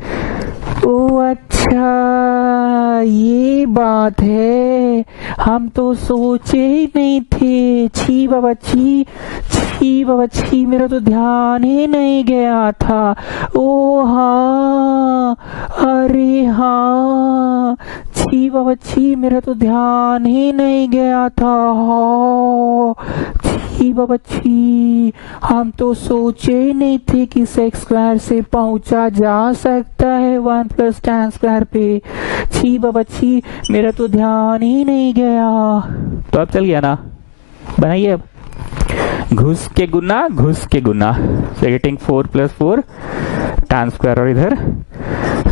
ओ अच्छा ये बात है, हम तो सोचे ही नहीं थे। छी बाबा छी, छी बाबा छी, मेरा तो ध्यान ही नहीं गया था। ओ हाँ, अरे हाँ, छी बाबा छी, मेरा तो ध्यान ही नहीं गया था। हाँ छी बाबा छी, हम तो सोचे ही नहीं थे कि सेक्स स्क्वायर से पहुंचा जा सकता है 1 प्लस tan स्क्वायर पे। छी बाबा छी, मेरा तो ध्यान ही नहीं गया। तो अब चल गया ना, बनाइए अब। घुस के गुना, घुस के गुना, गेटिंग 4 प्लस 4 tan स्क्वायर, और इधर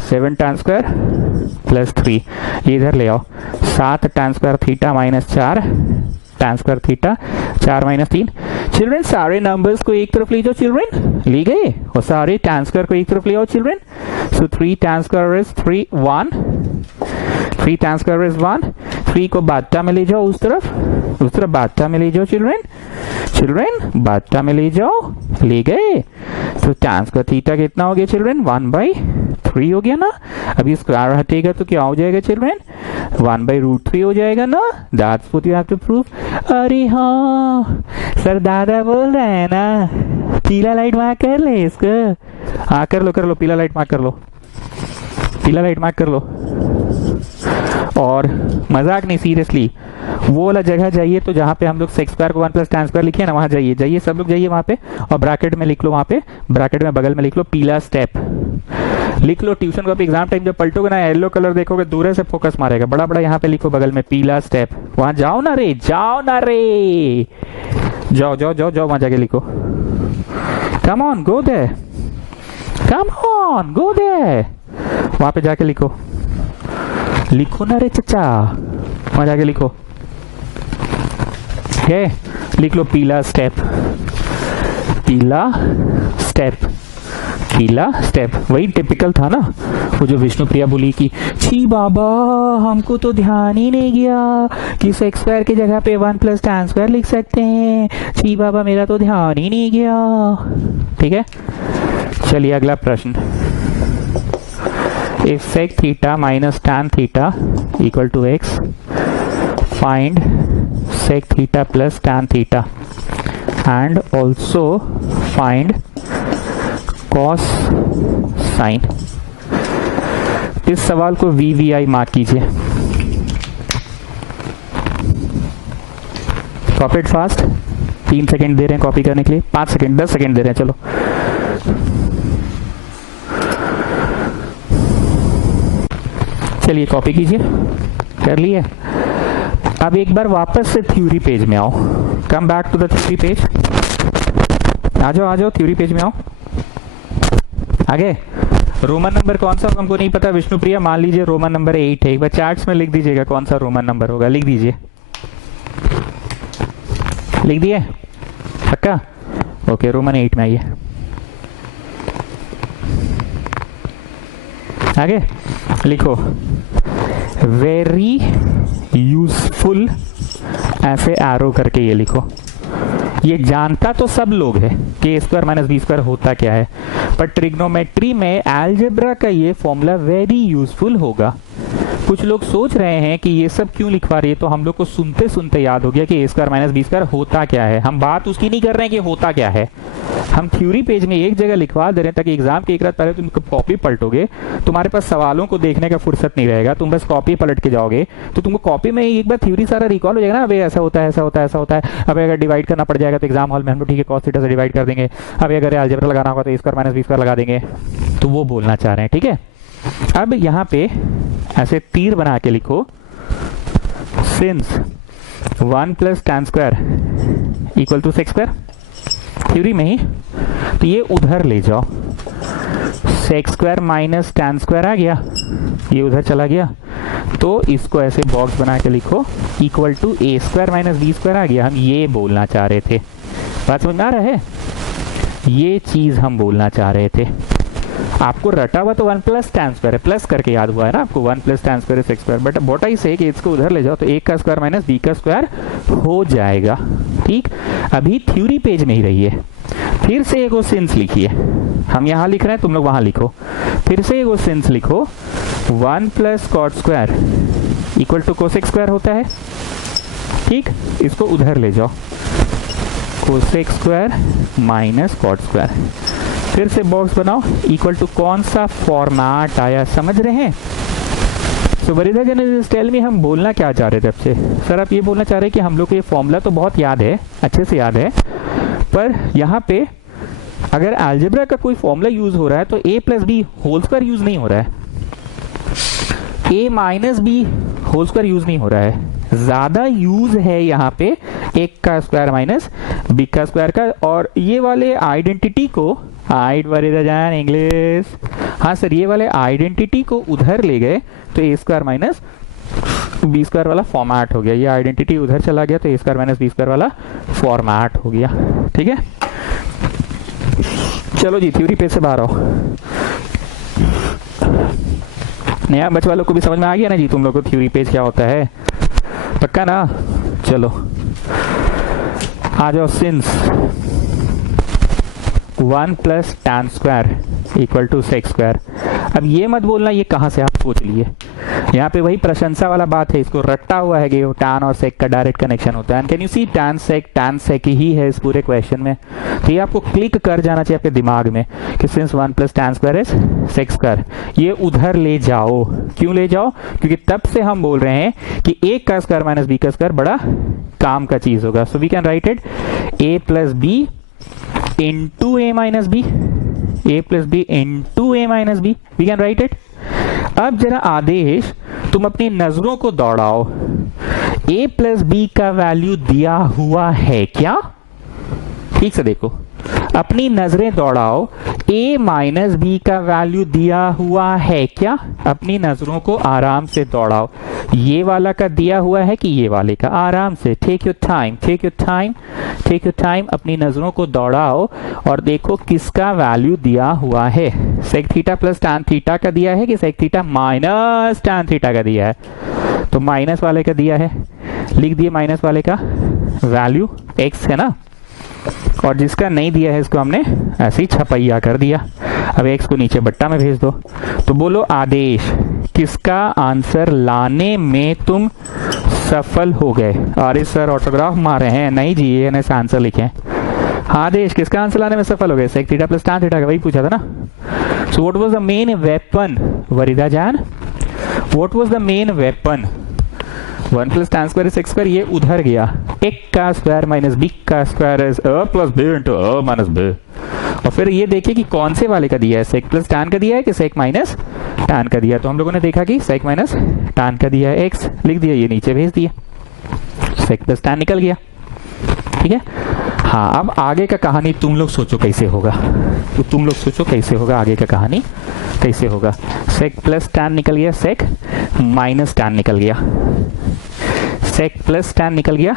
7 tan स्क्वायर प्लस 3, इधर ले आओ 7 tan square theta minus 4 tan square theta, 4 minus 3। Children सारे नंबर्स को एक तरफ ले जाओ चिल्ड्रन, ले गए, और सारे tan स्क्वायर को एक तरफ ले आओ children. So 3 tan square is 3 1, 3 tan square is 1। 3 को बाटा में ले जाओ उस तरफ बाटा में ले जाओ चिल्ड्रन, चिल्ड्रन बाटा में ले जाओ, ले गए। तो tan स्क्वायर थीटा कितना हो गया चिल्ड्रन, 1/3 हो गया ना। अभी स्क्वायर हटेगा तो क्या हो जाएगा चिल्ड्रन, 1/√3 हो जाएगा ना। That's what you have to prove. अरे हाँ सर, दादा बोल रहे हैं ना, पीला लाइट मार्क कर ले इसको। हाँ कर लो पीला लाइट मार्क कर लो, पीला लाइट मार्क कर लो। और मजाक नहीं, सीरियसली वो वाला जगह जाइए, तो जहाँ पे हम लोग सेक्स स्क्वायर को 1 प्लस tan स्क्वायर लिखे ना, वहां जाइए सब लोग जाइए वहां पे, और ब्रैकेट में लिख लो, वहां पे ब्रैकेट में बगल में लिख लो पीला स्टेप, लिख लो। ट्यूशन को एग्जाम टाइम जब पलटोगे ना, येलो कलर देखोगे, दूर से फोकस मारेगा, बड़ा बड़ा यहाँ पे लिखो बगल में पीला स्टेप। वहां जाओ ना रे, जाओ वहां जाके लिखो। Come on go they, come on go दे, वहां पे जाके लिखो, लिखो ना रे चचा, वहां जाके लिखो। है लिख लो पीला स्टेप, पीला स्टेप, पीला स्टेप। वही टिपिकल था ना, वो जो विष्णुप्रिया बोली कि छी बाबा हमको तो ध्यान ही नहीं गया कि सेक्स स्क्वायर की जगह पे 1 प्लस tan स्क्वायर लिख सकते हैं। छी बाबा, मेरा तो ध्यान ही नहीं गया। ठीक है, चलिए अगला प्रश्न। If sec theta minus tan theta equal to x, find sec theta plus tan theta and also find cos sine. इस सवाल को VVI मार्क कीजिए। कॉपी इट फास्ट, 3 सेकेंड दे रहे हैं कॉपी करने के लिए, 5 सेकेंड, 10 सेकेंड दे रहे हैं। चलो चलिए कॉपी कीजिए, कर लिए। अब एक बार वापस से थ्योरी पेज में आओ, come back to the theory page, आ जाओ थ्योरी पेज में आओ। आगे रोमन नंबर कौन सा हमको नहीं पता, विष्णुप्रिया मान लीजिए रोमन नंबर 8 है। एक बार चार्ट्स में लिख दीजिएगा कौन सा रोमन नंबर होगा, लिख दीजिए, लिख दिए पक्का? ओके, रोमन 8 में आइए। आगे लिखो वेरी यूजफुल, ऐसे एरो करके ये लिखो। ये जानता तो सब लोग है कि a square minus B square होता क्या है, पर ट्रिग्नोमेट्री में अलजेब्रा का ये फॉर्मूला वेरी यूजफुल होगा। कुछ लोग सोच रहे हैं कि ये सब क्यों लिखवा रही है, तो हम लोग को सुनते सुनते याद हो गया कि a square minus B square होता क्या है। हम बात उसकी नहीं कर रहे हैं कि होता क्या है, हम थ्योरी पेज में एक जगह लिखवा दे रहे हैं ताकि एग्जाम के एक रात पहले तुम कॉपी पलटोगे, तुम्हारे पास सवालों को देखने का फुर्सत नहीं रहेगा, तुम बस कॉपी पलट के जाओगे, तो तुमको कॉपी में एक बार थ्योरी सारा रिकॉल हो जाएगा ना। अबे ऐसा होता है, ऐसा होता है, ऐसा होता है। अब अगर डिवाइड करना पड़ जाएगा तो एग्जाम हॉल में हम लोग ठीक है cos थीटा से डिवाइड कर देंगे। अब अगर अलजेब्रा लगाना होगा तो a square minus B square लगा देंगे। तो वो बोलना चाह रहे हैं, ठीक है। अब यहाँ पे ऐसे तीर बना के लिखो, since 1 plus tan square equal to sec square, theory में ही, तो ये उधर ले जाओ, sec square minus tan square आ गया, ये उधर चला गया, तो इसको ऐसे बॉक्स बना के लिखो equal to a square minus B square आ गया। हम ये बोलना चाह रहे थे, बात समझ में आ रहा है? ये चीज हम बोलना चाह रहे थे। आपको रटा हुआ तो 1 प्लस tan स्क्वायर है, प्लस करके याद हुआ है ना आपको, 1 plus tan square sex square, but what I से कि इसको उधर ले जाओ तो a का स्क्वायर माइनस b का स्क्वायर हो जाएगा। ठीक, अभी थ्योरी पेज में ही रहिए। फिर से एगो सिंस लिखिए, हम यहाँ लिख रहे हैं, तुम लोग वहां लिखो। फिर से एगो सिंस लिखो, 1 plus cot square equal to cosec square होता है। ठीक, इसको उधर ले जाओ, cosec square minus cot square. फिर से बॉक्स बनाओ, इक्वल टू कौन सा फॉर्मेट आया, समझ रहे हैं? तो वरिदा जन टेल में हम बोलना क्या चाह रहे थे आपसे? सर आप ये बोलना चाह रहे हैं कि हम लोग को ये फॉर्मूला तो बहुत याद है, अच्छे से याद है, पर यहाँ पे अगर अलजेब्रा का कोई फॉर्मूला यूज हो रहा है तो a plus b whole square use नहीं हो रहा है, a minus b whole square use नहीं हो रहा है, ज्यादा यूज है यहाँ पे एक का स्क्वायर माइनस बी का स्क्वायर का। और ये वाले आइडेंटिटी को, इंग्लिश, हाँ सर, ये वाले आइडेंटिटी को उधर ले गए तो ए स्क्वायर माइनस बी स्क्वायर वाला फॉर्मेट हो गया। ये आइडेंटिटी उधर चला गया तो ए स्क्वायर माइनस बी स्क्वायर वाला फॉर्मेट हो गया। ठीक है, चलो जी थ्योरी पेज से बाहर आओ। नया बच्चे वालों को भी समझ में आ गया ना जी तुम लोग को थ्योरी पेज क्या होता है? पक्का ना? चलो आ जाओ। Since 1 plus tan square equal to sec square. अब ये मत बोलना ये कहाँ से, आप सोच लिए, यहाँ पे वही प्रशंसा वाला बात है, इसको रट्टा हुआ है कि वो टैन और सेक का डायरेक्ट कनेक्शन होता है। कैन यू सी, टैन सेक ही है इस पूरे क्वेश्चन में। तो ये आपको क्लिक कर जाना चाहिए आपके दिमाग में कि since 1 plus tan square is sec square. ये उधर ले जाओ। क्यों ले जाओ? क्योंकि तब से हम बोल रहे हैं कि एक का स्क्वायर माइनस बी का स्क्वायर बड़ा काम का चीज होगा। So we can write it a plus b into a minus b, a plus b into a minus b, we can write it. अब जरा आदेश तुम अपनी नजरों को दौड़ाओ, a प्लस बी का वैल्यू दिया हुआ है क्या? ठीक से देखो, अपनी नजरें दौड़ाओ, a माइनस बी का वैल्यू दिया हुआ है क्या? अपनी नजरों को आराम से दौड़ाओ, ये वाला का दिया हुआ है कि ये वाले का? आराम से, take your time, take your time, take your time. अपनी नजरों को दौड़ाओ और देखो किसका वैल्यू दिया हुआ है। Sec theta plus tan theta का दिया है कि sec theta minus tan theta का दिया है? तो माइनस वाले का दिया है, लिख दिए माइनस वाले का वैल्यू x है ना, और जिसका नहीं दिया है इसको हमने ऐसे ही छपैया कर दिया। अब x को नीचे बट्टा में भेज दो। तो बोलो आदेश, किसका आंसर लाने में तुम सफल हो गए? अरे सर ऑटोग्राफ मारे हैं? नहीं जी, ये ऐसे आंसर लिखे। हाँ आदेश, किसका आंसर लाने में सफल हो गए? Sec theta plus tan theta का, वही पूछा था ना। So what was the main weapon, वरिदा जान? What was the main weapon? 1 plus tan square sec square, ये उधर गया। एक का स्क्वायर माइनस बी का square is a plus b into a minus b. और फिर ये देखिए कि कौन से वाले का दिया है, सेक प्लस टैन का दिया है कि सेक माइनस टैन का दिया है? तो हम लोगों ने देखा कि सेक माइनस टैन का दिया है, x लिख दिया, ये नीचे भेज दिया, सेक प्लस टैन निकल गया। ठीक है, हाँ अब आगे का कहानी तुम लोग सोचो कैसे होगा, तो तुम लोग सोचो कैसे होगा आगे का कहानी, कैसे होगा। सेक प्लस टैन निकल गया, सेक माइनस टैन निकल गया, सेक प्लस टैन निकल गया।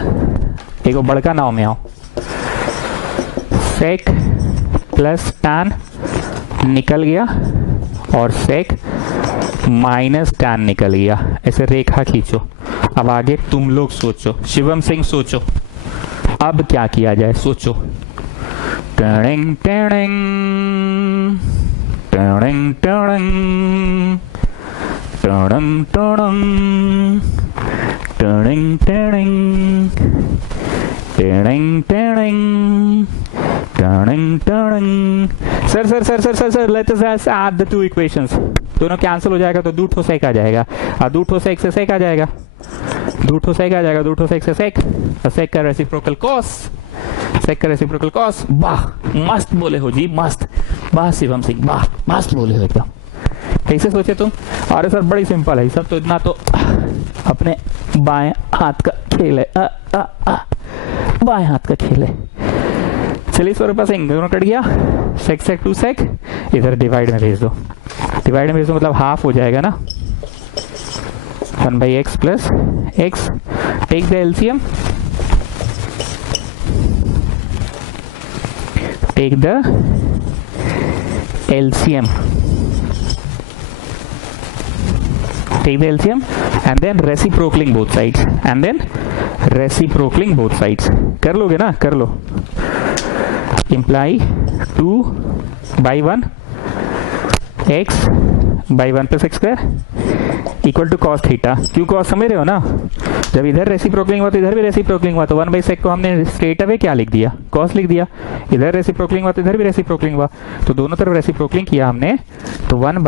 एक बड़का नाव में आओ, सेक प्लस टैन निकल गया और सेक माइनस टैन निकल गया। ऐसे रेखा खींचो। अब आगे तुम लोग सोचो, शिवम सिंह सोचो अब क्या किया जाए, सोचो। Tending tending tending tending tending tending tending tending tending tending tending. Sir sir sir sir sir sir let's us add the two equations. दोनों कैंसिल हो जाएगा तो 2 ठो सेक आ जाएगा, और 2 ठो सेक से सेक आ जाएगा, 2 ठो सेक आ जाएगा, 2 ठो सेक से सेक, और सेक का रेसिप्रोकल कॉस, सेक का रेसिप्रोकल कॉस। वाह मस्त बोले हो जी, मस्त, वाह शिवम सिंह, वाह मस्त बोले हो एकदम। कैसे सोचे तुम? अरे सर बड़ी सिंपल है सब, तो इतना तो अपने बाएं हाथ का खेल है, बाएं हाथ का खेल है। चलिए इस पर सिंह दोनों कट गया, सेक सेक टू सेक, इधर डिवाइड में भेज दो, डिवाइड में भेज दो मतलब हाफ हो जाएगा ना, 1/x plus x। Take the LCM, take the LCM, take the LCM and then reciprocaling both sides, and then reciprocaling both sides। कर लोगे ना? कर लो। Imply 2 by 1 x by 1 plus x square equal to cos theta. क्यों cos समझ रहे हो ना, जब इधर रेसिप्रोकलिंग हुआ तो इधर भी रेसिप्रोकलिंग हुआ, तो 1 बाई सेक को हमने स्ट्रेट अवे क्या लिख दिया, कॉस लिख दिया। इधर रेसिप्रोकलिंग हुआ तो इधर भी रेसिप्रोकलिंग हुआ, तो दोनों तरफ रेसिप्रोकलिंग किया हमने, तो 1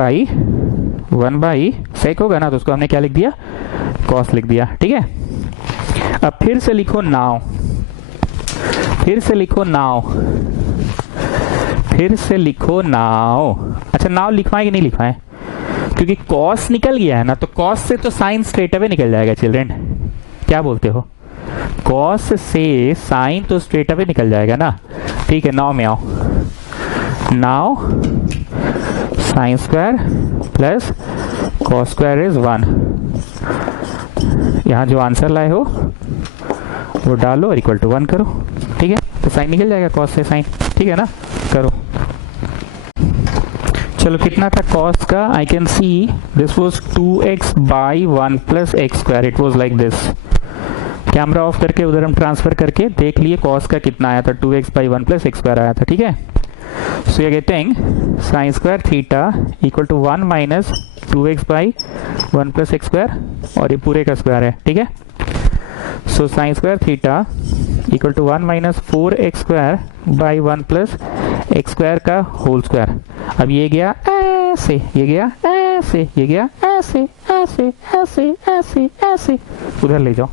बाई सेक होगा ना, तो उसको हमने क्या लिख दिया, कॉस लिख दिया। ठीक है, अब फिर से लिखो नाउ, अच्छा नाउ लिखवाएं कि नहीं लिखवाएं, क्योंकि कॉस निकल गया है ना, तो कॉस से तो साइन स्ट्रेट अवे निकल जाएगा चिल्ड्रेन, क्या बोलते हो, कॉस से साइन तो स्ट्रेट अवे निकल जाएगा ना। ठीक है, नाउ में आओ, now sine square plus cos square is 1, यहां जो आंसर लाए हो वो डालो और इक्वल टू 1 करो। ठीक है, तो साइन निकल जाएगा कॉस से साइन, ठीक है ना, करो। चलो कितना था कॉस का, I can see this was 2x by 1 plus x square, it was like this. Camera off करके उधर हम ट्रांसफर करके देख लिए कॉस का कितना आया था, 2x by 1 plus x square आया था। ठीक है, so you getting sine square theta equal to 1 minus 2x by 1 plus x square, और ये पूरे का स्क्वायर है। ठीक है, so sine square theta equal to 1 minus 4x square by 1 plus x square का होल स्क्वायर। अब ये गया ऐसे, ये गया ऐसे, ये गया ऐसे ऐसे ऐसे ऐसे ऐसे, उधर ले जाओ,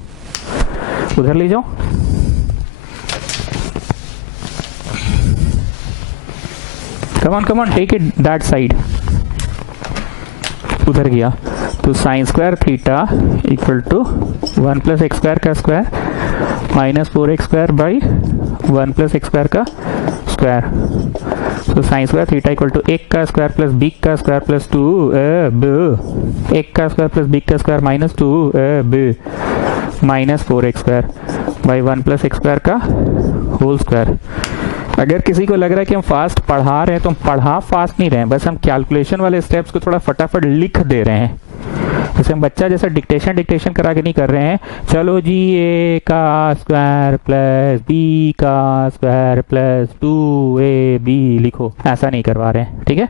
उधर ले जाओ। Come on take it that side, उधर गया, तो sine square theta equal to 1 plus x square का square minus 4x square by 1 plus x square का square. So sine square theta equal to 1 का स्क्वायर प्लस b का square plus 2 1 का square plus b का square minus 2 minus 4x square by 1 plus x square का whole square. अगर किसी को लग रहा है कि हम फास्ट पढ़ा रहे हैं, तो हम पढ़ा फास्ट नहीं रहे हैं, बस हम कैलकुलेशन वाले स्टेप्स को थोड़ा फटाफट लिख दे रहे हैं। जैसे हम बच्चा जैसा डिक्टेशन करा के नहीं कर रहे हैं, चलो जी a का स्क्वायर प्लस b का स्क्वायर प्लस 2ab लिखो, ऐसा नहीं करवा रहे हैं। ठीक है,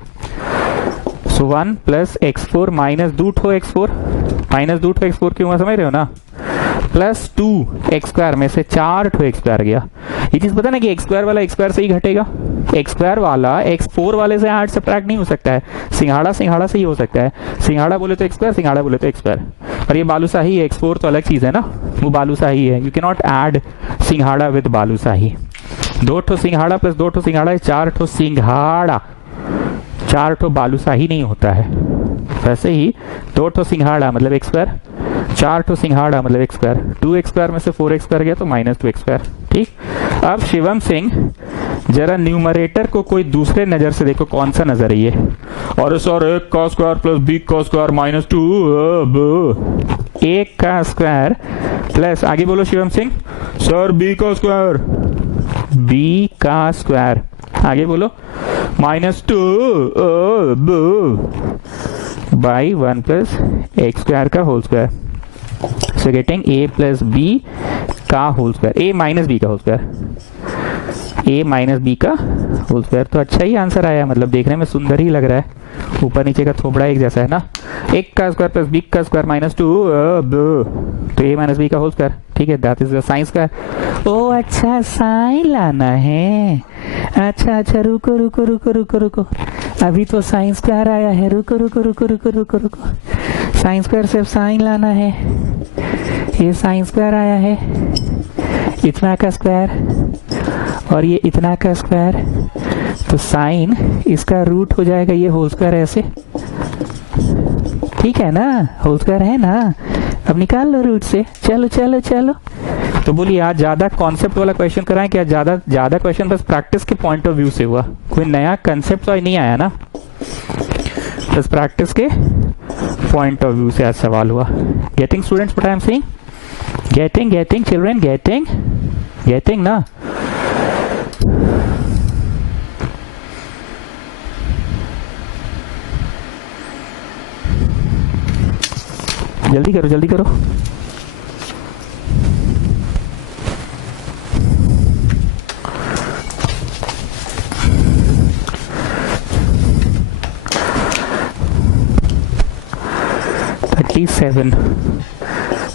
सो 1 plus x4 minus 2 x4 minus 2 x4 क्यों हुआ समझ रहे हो ना, प्लस 2 एक्स स्क्वायर में से 4 एक्स स्क्वायर गया। ये चीज पता ना कि एक्स स्क्वायर वाला एक्स स्क्वायर से ही घटेगा, एक्स स्क्वायर वाला एक्स 4 वाले से ऐड सब्ट्रैक्ट नहीं हो सकता है, सिंघाड़ा से ही हो सकता है। सिंघाड़ा बोले तो एक्स स्क्वायर, सिंघाड़ा बोले तो एक्स स्क्वायर, पर ये बालूशाही है, एक्स 4 तो अलग चीज है ना, वो बालूशाही है, यू कैन नॉट ऐड सिंघाड़ा विद बालूशाही। 2 ठो सिंघाड़ा प्लस 2 ठो सिंघाड़ा 4 ठो सिंघाड़ा, 4 ठो बालूशाही नहीं होता है। वैसे ही 2 ठो सिंघाड़ा मतलब एक्स स्क्वायर, 4 ठो सिंघाड़ा मतलब एक्स स्क्वायर, 2 एक्स स्क्वायर में से 4 एक्स स्क्वायर गया तो माइनस 2 एक्स स्क्वायर। ठीक, अब शिवम सिंह जरा न्यूमरेटर को कोई दूसरे नजर से देखो, कौन सा नजर है ये, और सर 1 का स्क्वायर प्लस b का स्क्वायर माइनस 2 1 का स्क्वायर प्लस, आगे बोलो शिवम सिंह, सर b का स्क्वायर, b का स्क्वायर, आगे बोलो, minus 2 by 1 plus x square का whole square. So getting a plus b का whole square, a minus b का whole square, a minus b का होल स्क्वायर। तो अच्छा ही आंसर आया, मतलब देखने में सुंदर ही लग रहा है, ऊपर नीचे का थोबड़ा एक जैसा है ना। 1 का स्क्वायर प्लस b का स्क्वायर माइनस 2 तो a माइनस b का होल स्क्वायर। ठीक है, that is the sine square. ओ अच्छा, साइन लाना है, अच्छा अच्छा, रुको रुको रुको रुको रुको, अभी तो साइन स्क्वायर आया है, रुको रुको रुको रुको रुको रुको, साइन स्क्वायर सिर्फ साइन लाना है, ये साइन स्क्वायर आया है, इतना का स्क्वायर और ये इतना का स्क्वायर, तो साइन इसका रूट हो जाएगा ये होल स्क्वायर ऐसे, ठीक है ना, होल स्क्वायर है ना। अब निकाल लो रूट से, चलो चलो चलो। तो बोलिए आज ज्यादा कॉन्सेप्ट वाला क्वेश्चन कराएं क्या, ज्यादा क्वेश्चन बस प्रैक्टिस के पॉइंट ऑफ व्यू से हुआ, कोई नया कंसेप्ट तो नहीं आया ना, बस प्रैक्टिस के पॉइंट ऑफ व्यू से आज सवाल हुआ। Getting students what I am saying, getting children, getting ना। जल्दी करो जल्दी करो। 47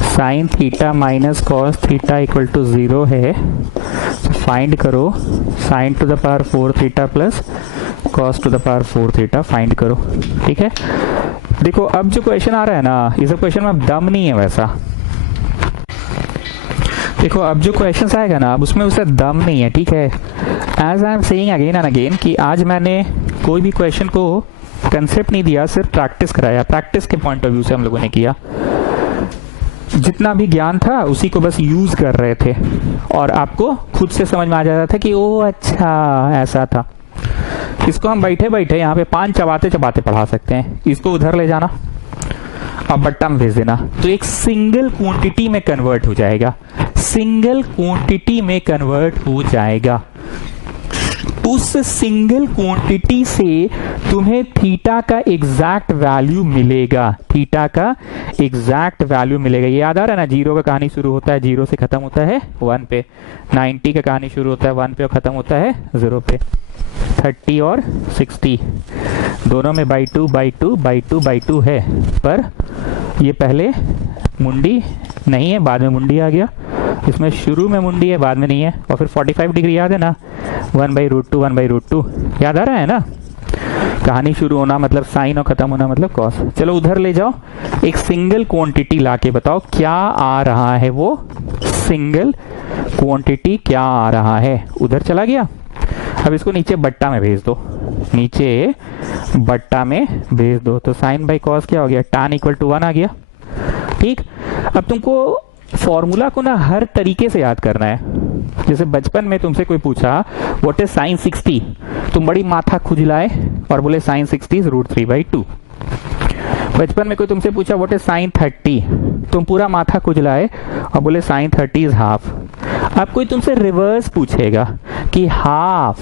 sine theta minus cos theta equal to 0 है। फाइंड करो sine to the power 4 theta plus cos to the power 4 theta, find करो। ठीक है, देखो अब जो क्वेश्चन आ रहा है ना, इस क्वेश्चन में दम नहीं है वैसा। देखो अब जो क्वेश्चन आएगा ना, अब उसमें उसका दम नहीं है। ठीक है, as I am saying again and again कि आज मैंने कोई भी क्वेश्चन को कंसेप्ट नहीं दिया, सिर्फ प्रैक्टिस कराया। प्रैक्टिस के पॉइंट ऑफ व्यू से हम लोगों ने किया, जितना भी ज्ञान था उसी को बस यूज कर रहे थे और आपको खुद से समझ में आ जाता था कि ओ अच्छा ऐसा था। इसको हम बैठे बैठे यहाँ पे पान चबाते चबाते पढ़ा सकते हैं। इसको उधर ले जाना और बट्टा में भेज देना, तो एक सिंगल क्वांटिटी में कन्वर्ट हो जाएगा। सिंगल क्वांटिटी में कन्वर्ट हो जाएगा। उस सिंगल क्वांटिटी से तुम्हें थीटा का एग्जैक्ट वैल्यू मिलेगा। थीटा का एग्जैक्ट वैल्यू मिलेगा। ये याद आ रहा है ना, 0 का कहानी शुरू होता है 0 से खत्म होता है 1 पे, 90 का कहानी शुरू होता है 1 पे और खत्म होता है 0 पे। 30 और 60 दोनों में बाई टू है, पर ये पहले मुंडी नहीं है, बाद में मुंडी आ गया। इसमें शुरू में मुंडी है, बाद में नहीं है। और फिर 45 डिग्री याद है ना, 1/√2 याद आ रहा है ना। कहानी शुरू होना मतलब साइन और खत्म होना मतलब कॉस। चलो उधर ले जाओ, एक सिंगल क्वांटिटी लाके बताओ क्या आ रहा है। वो सिंगल क्वांटिटी क्या आ रहा है, उधर चला गया। अब इसको नीचे बट्टा में भेज दो, नीचे बट्टा में भेज दो। तो साइन बाई कॉस क्या हो गया, tan इक्वल टू 1 आ गया। ठीक, अब तुमको फॉर्मूला को ना हर तरीके से याद करना है। जैसे बचपन में तुमसे कोई पूछा व्हाट इज साइन 60, तुम बड़ी माथा खुजलाए और बोले साइन 60 इज √3/2। बचपन में कोई तुमसे पूछा व्हाट इज साइन 30, तुम पूरा माथा खुजलाए और बोले साइन 30 इज हाफ। अब कोई तुमसे रिवर्स पूछेगा कि हाफ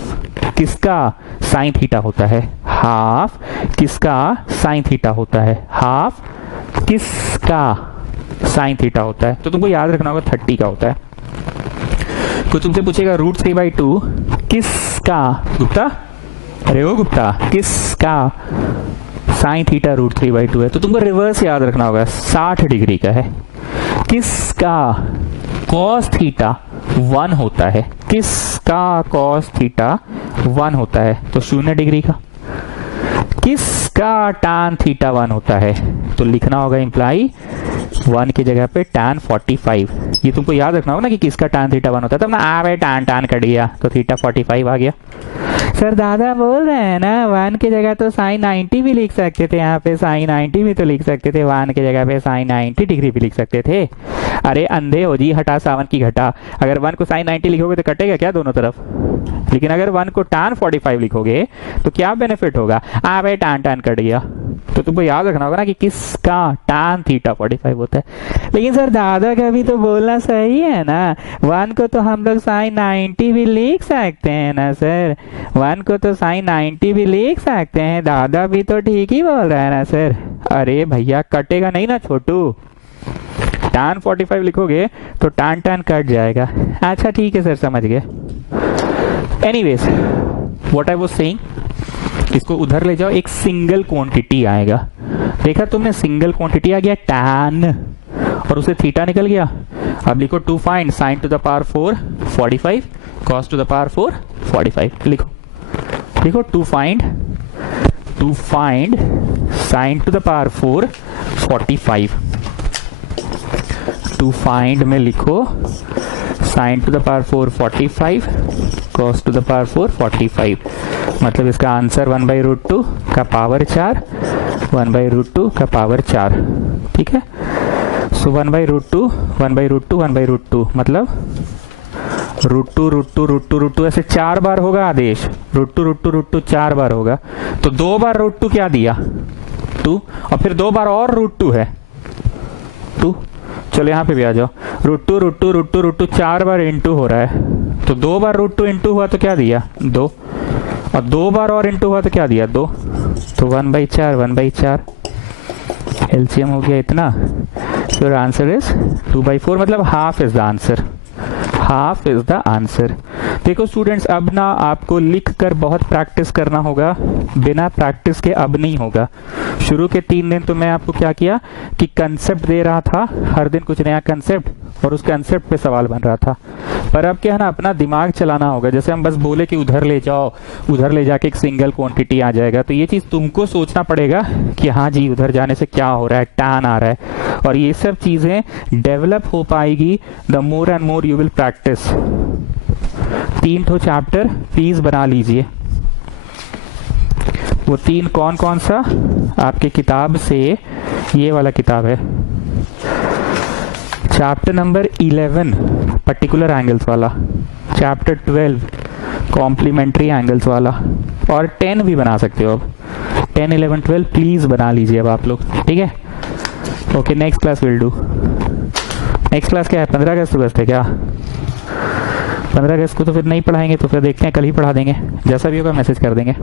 किसका साइन थीटा होता है, हाफ किसका साइन थीटा होता है, हाफ किसका साइन थीटा होता है, तो तुमको याद रखना होगा 30 का होता है। कोई तुमसे पूछेगा √3/2 किसका, गुप्ता, अरे ओ गुप्ता, किसका साइन थीटा √3/2 है, तो तुमको रिवर्स याद रखना होगा 60 डिग्री का है। किसका कॉस थीटा 1 होता है, किसका कॉस थीटा 1 होता है, तो 0 डिग्री का। किसका tan थीटा 1 होता है, तो लिखना होगा इम्प्लाई 1 की जगह पे tan 45। ये तुमको याद रखना होगा ना कि किसका tan थीटा 1 होता है। तब ना आ tan कट गया तो थीटा 45 आ गया। सर दादा बोल रहे हैं ना 1 की जगह तो साइन 90 भी लिख सकते थे, यहाँ पे साइन 90 भी तो लिख सकते थे, 1 की जगह पे साइन 90 डिग्री भी लिख सकते थे। अरे अंधे हो जी, हटा सावन की घटा। अगर 1 को साइन 90 लिखोगे तो कटेगा क्या दोनों तरफ, लेकिन अगर 1 को tan 45 लिखोगे तो क्या बेनिफिट होगा, आ भाई tan कट गया। तो तुमको याद रखना होगा ना कि किसका tan थीटा 45 होता है। लेकिन सर दादा का भी तो बोलना सही है ना, 1 को तो हम लोग साइन 90 भी लिख सकते हैं ना सर, 1 को तो साइन 90 भी लिख सकते हैं, दादा भी तो ठीक ही बोल रहा है ना सर। अरे भैया कटेगा नहीं ना छोटू, tan 45 लिखोगे तो tan कट जाएगा। अच्छा ठीक है सर, समझ गए। Anyways what I was saying, इसको उधर ले जाओ, एक सिंगल क्वांटिटी आएगा। देखा तुमने, सिंगल क्वांटिटी आ गया tan और उसे थीटा निकल गया। अब लिखो to find sine to the power 4 45 cos to the power 4 45। लिखो to find sine to the power 4 45। To find में लिखो sine to the power 4 45 cos to the power 4 45। मतलब इसका आंसर 1/√2 का पावर 4, 1/√2 का पावर 4। ठीक है, सो 1/√2 मतलब √2 ऐसे 4 बार होगा आदेश, √2 4 बार होगा, तो 2 बार √2 क्या दिया 2, और फिर 2 बार और √2 है 2। चलो यहाँ पे भी आ जाओ, √2 4 बार इंटू हो रहा है, तो 2 बार √2 इंटू हुआ तो क्या दिया 2, और 2 बार और इंटू हुआ तो क्या दिया 2, तो 1/4 एलसीएम हो गया इतना। सो आंसर इज 2/4, मतलब half is the answer, half is the answer. देखो स्टूडेंट्स, अब ना आपको लिख कर बहुत प्रैक्टिस करना होगा, बिना प्रैक्टिस के अब नहीं होगा। शुरू के 3 दिन तो मैं आपको क्या किया कि कंसेप्ट दे रहा था, हर दिन कुछ नया कंसेप्ट, और उस कंसेप्ट पे सवाल बन रहा था। पर अब क्या है ना, अपना दिमाग चलाना होगा। जैसे हम बस बोले कि उधर ले जाओ, उधर ले जाके एक सिंगल क्वांटिटी आ जाएगा, तो ये चीज़ तुमको सोचना पड़ेगा कि हाँ जी उधर जाने से क्या हो रहा है, टैन आ रहा है, और ये सब चीज़ें डेवलप हो पाएगी the more and more you will practice. 3 ठो चैप्टर प्लीज बना लीजिए। वो 3 कौन कौन सा? आपके किताब से ये वाला किताब है, चैप्टर नंबर 11 पर्टिकुलर एंगल्स वाला, चैप्टर 12 कॉम्प्लीमेंट्री एंगल्स वाला, और 10 भी बना सकते हो। अब 10, 11, 12 प्लीज बना लीजिए अब आप लोग, ठीक है? Okay, next class will do. Next class क्या है? 15 अगस्त को है क्या? 15 अगस्त को तो फिर नहीं पढ़ाएंगे, तो फिर देखते हैं, कल ही पढ़ा देंगे, जैसा भी होगा मैसेज कर देंगे।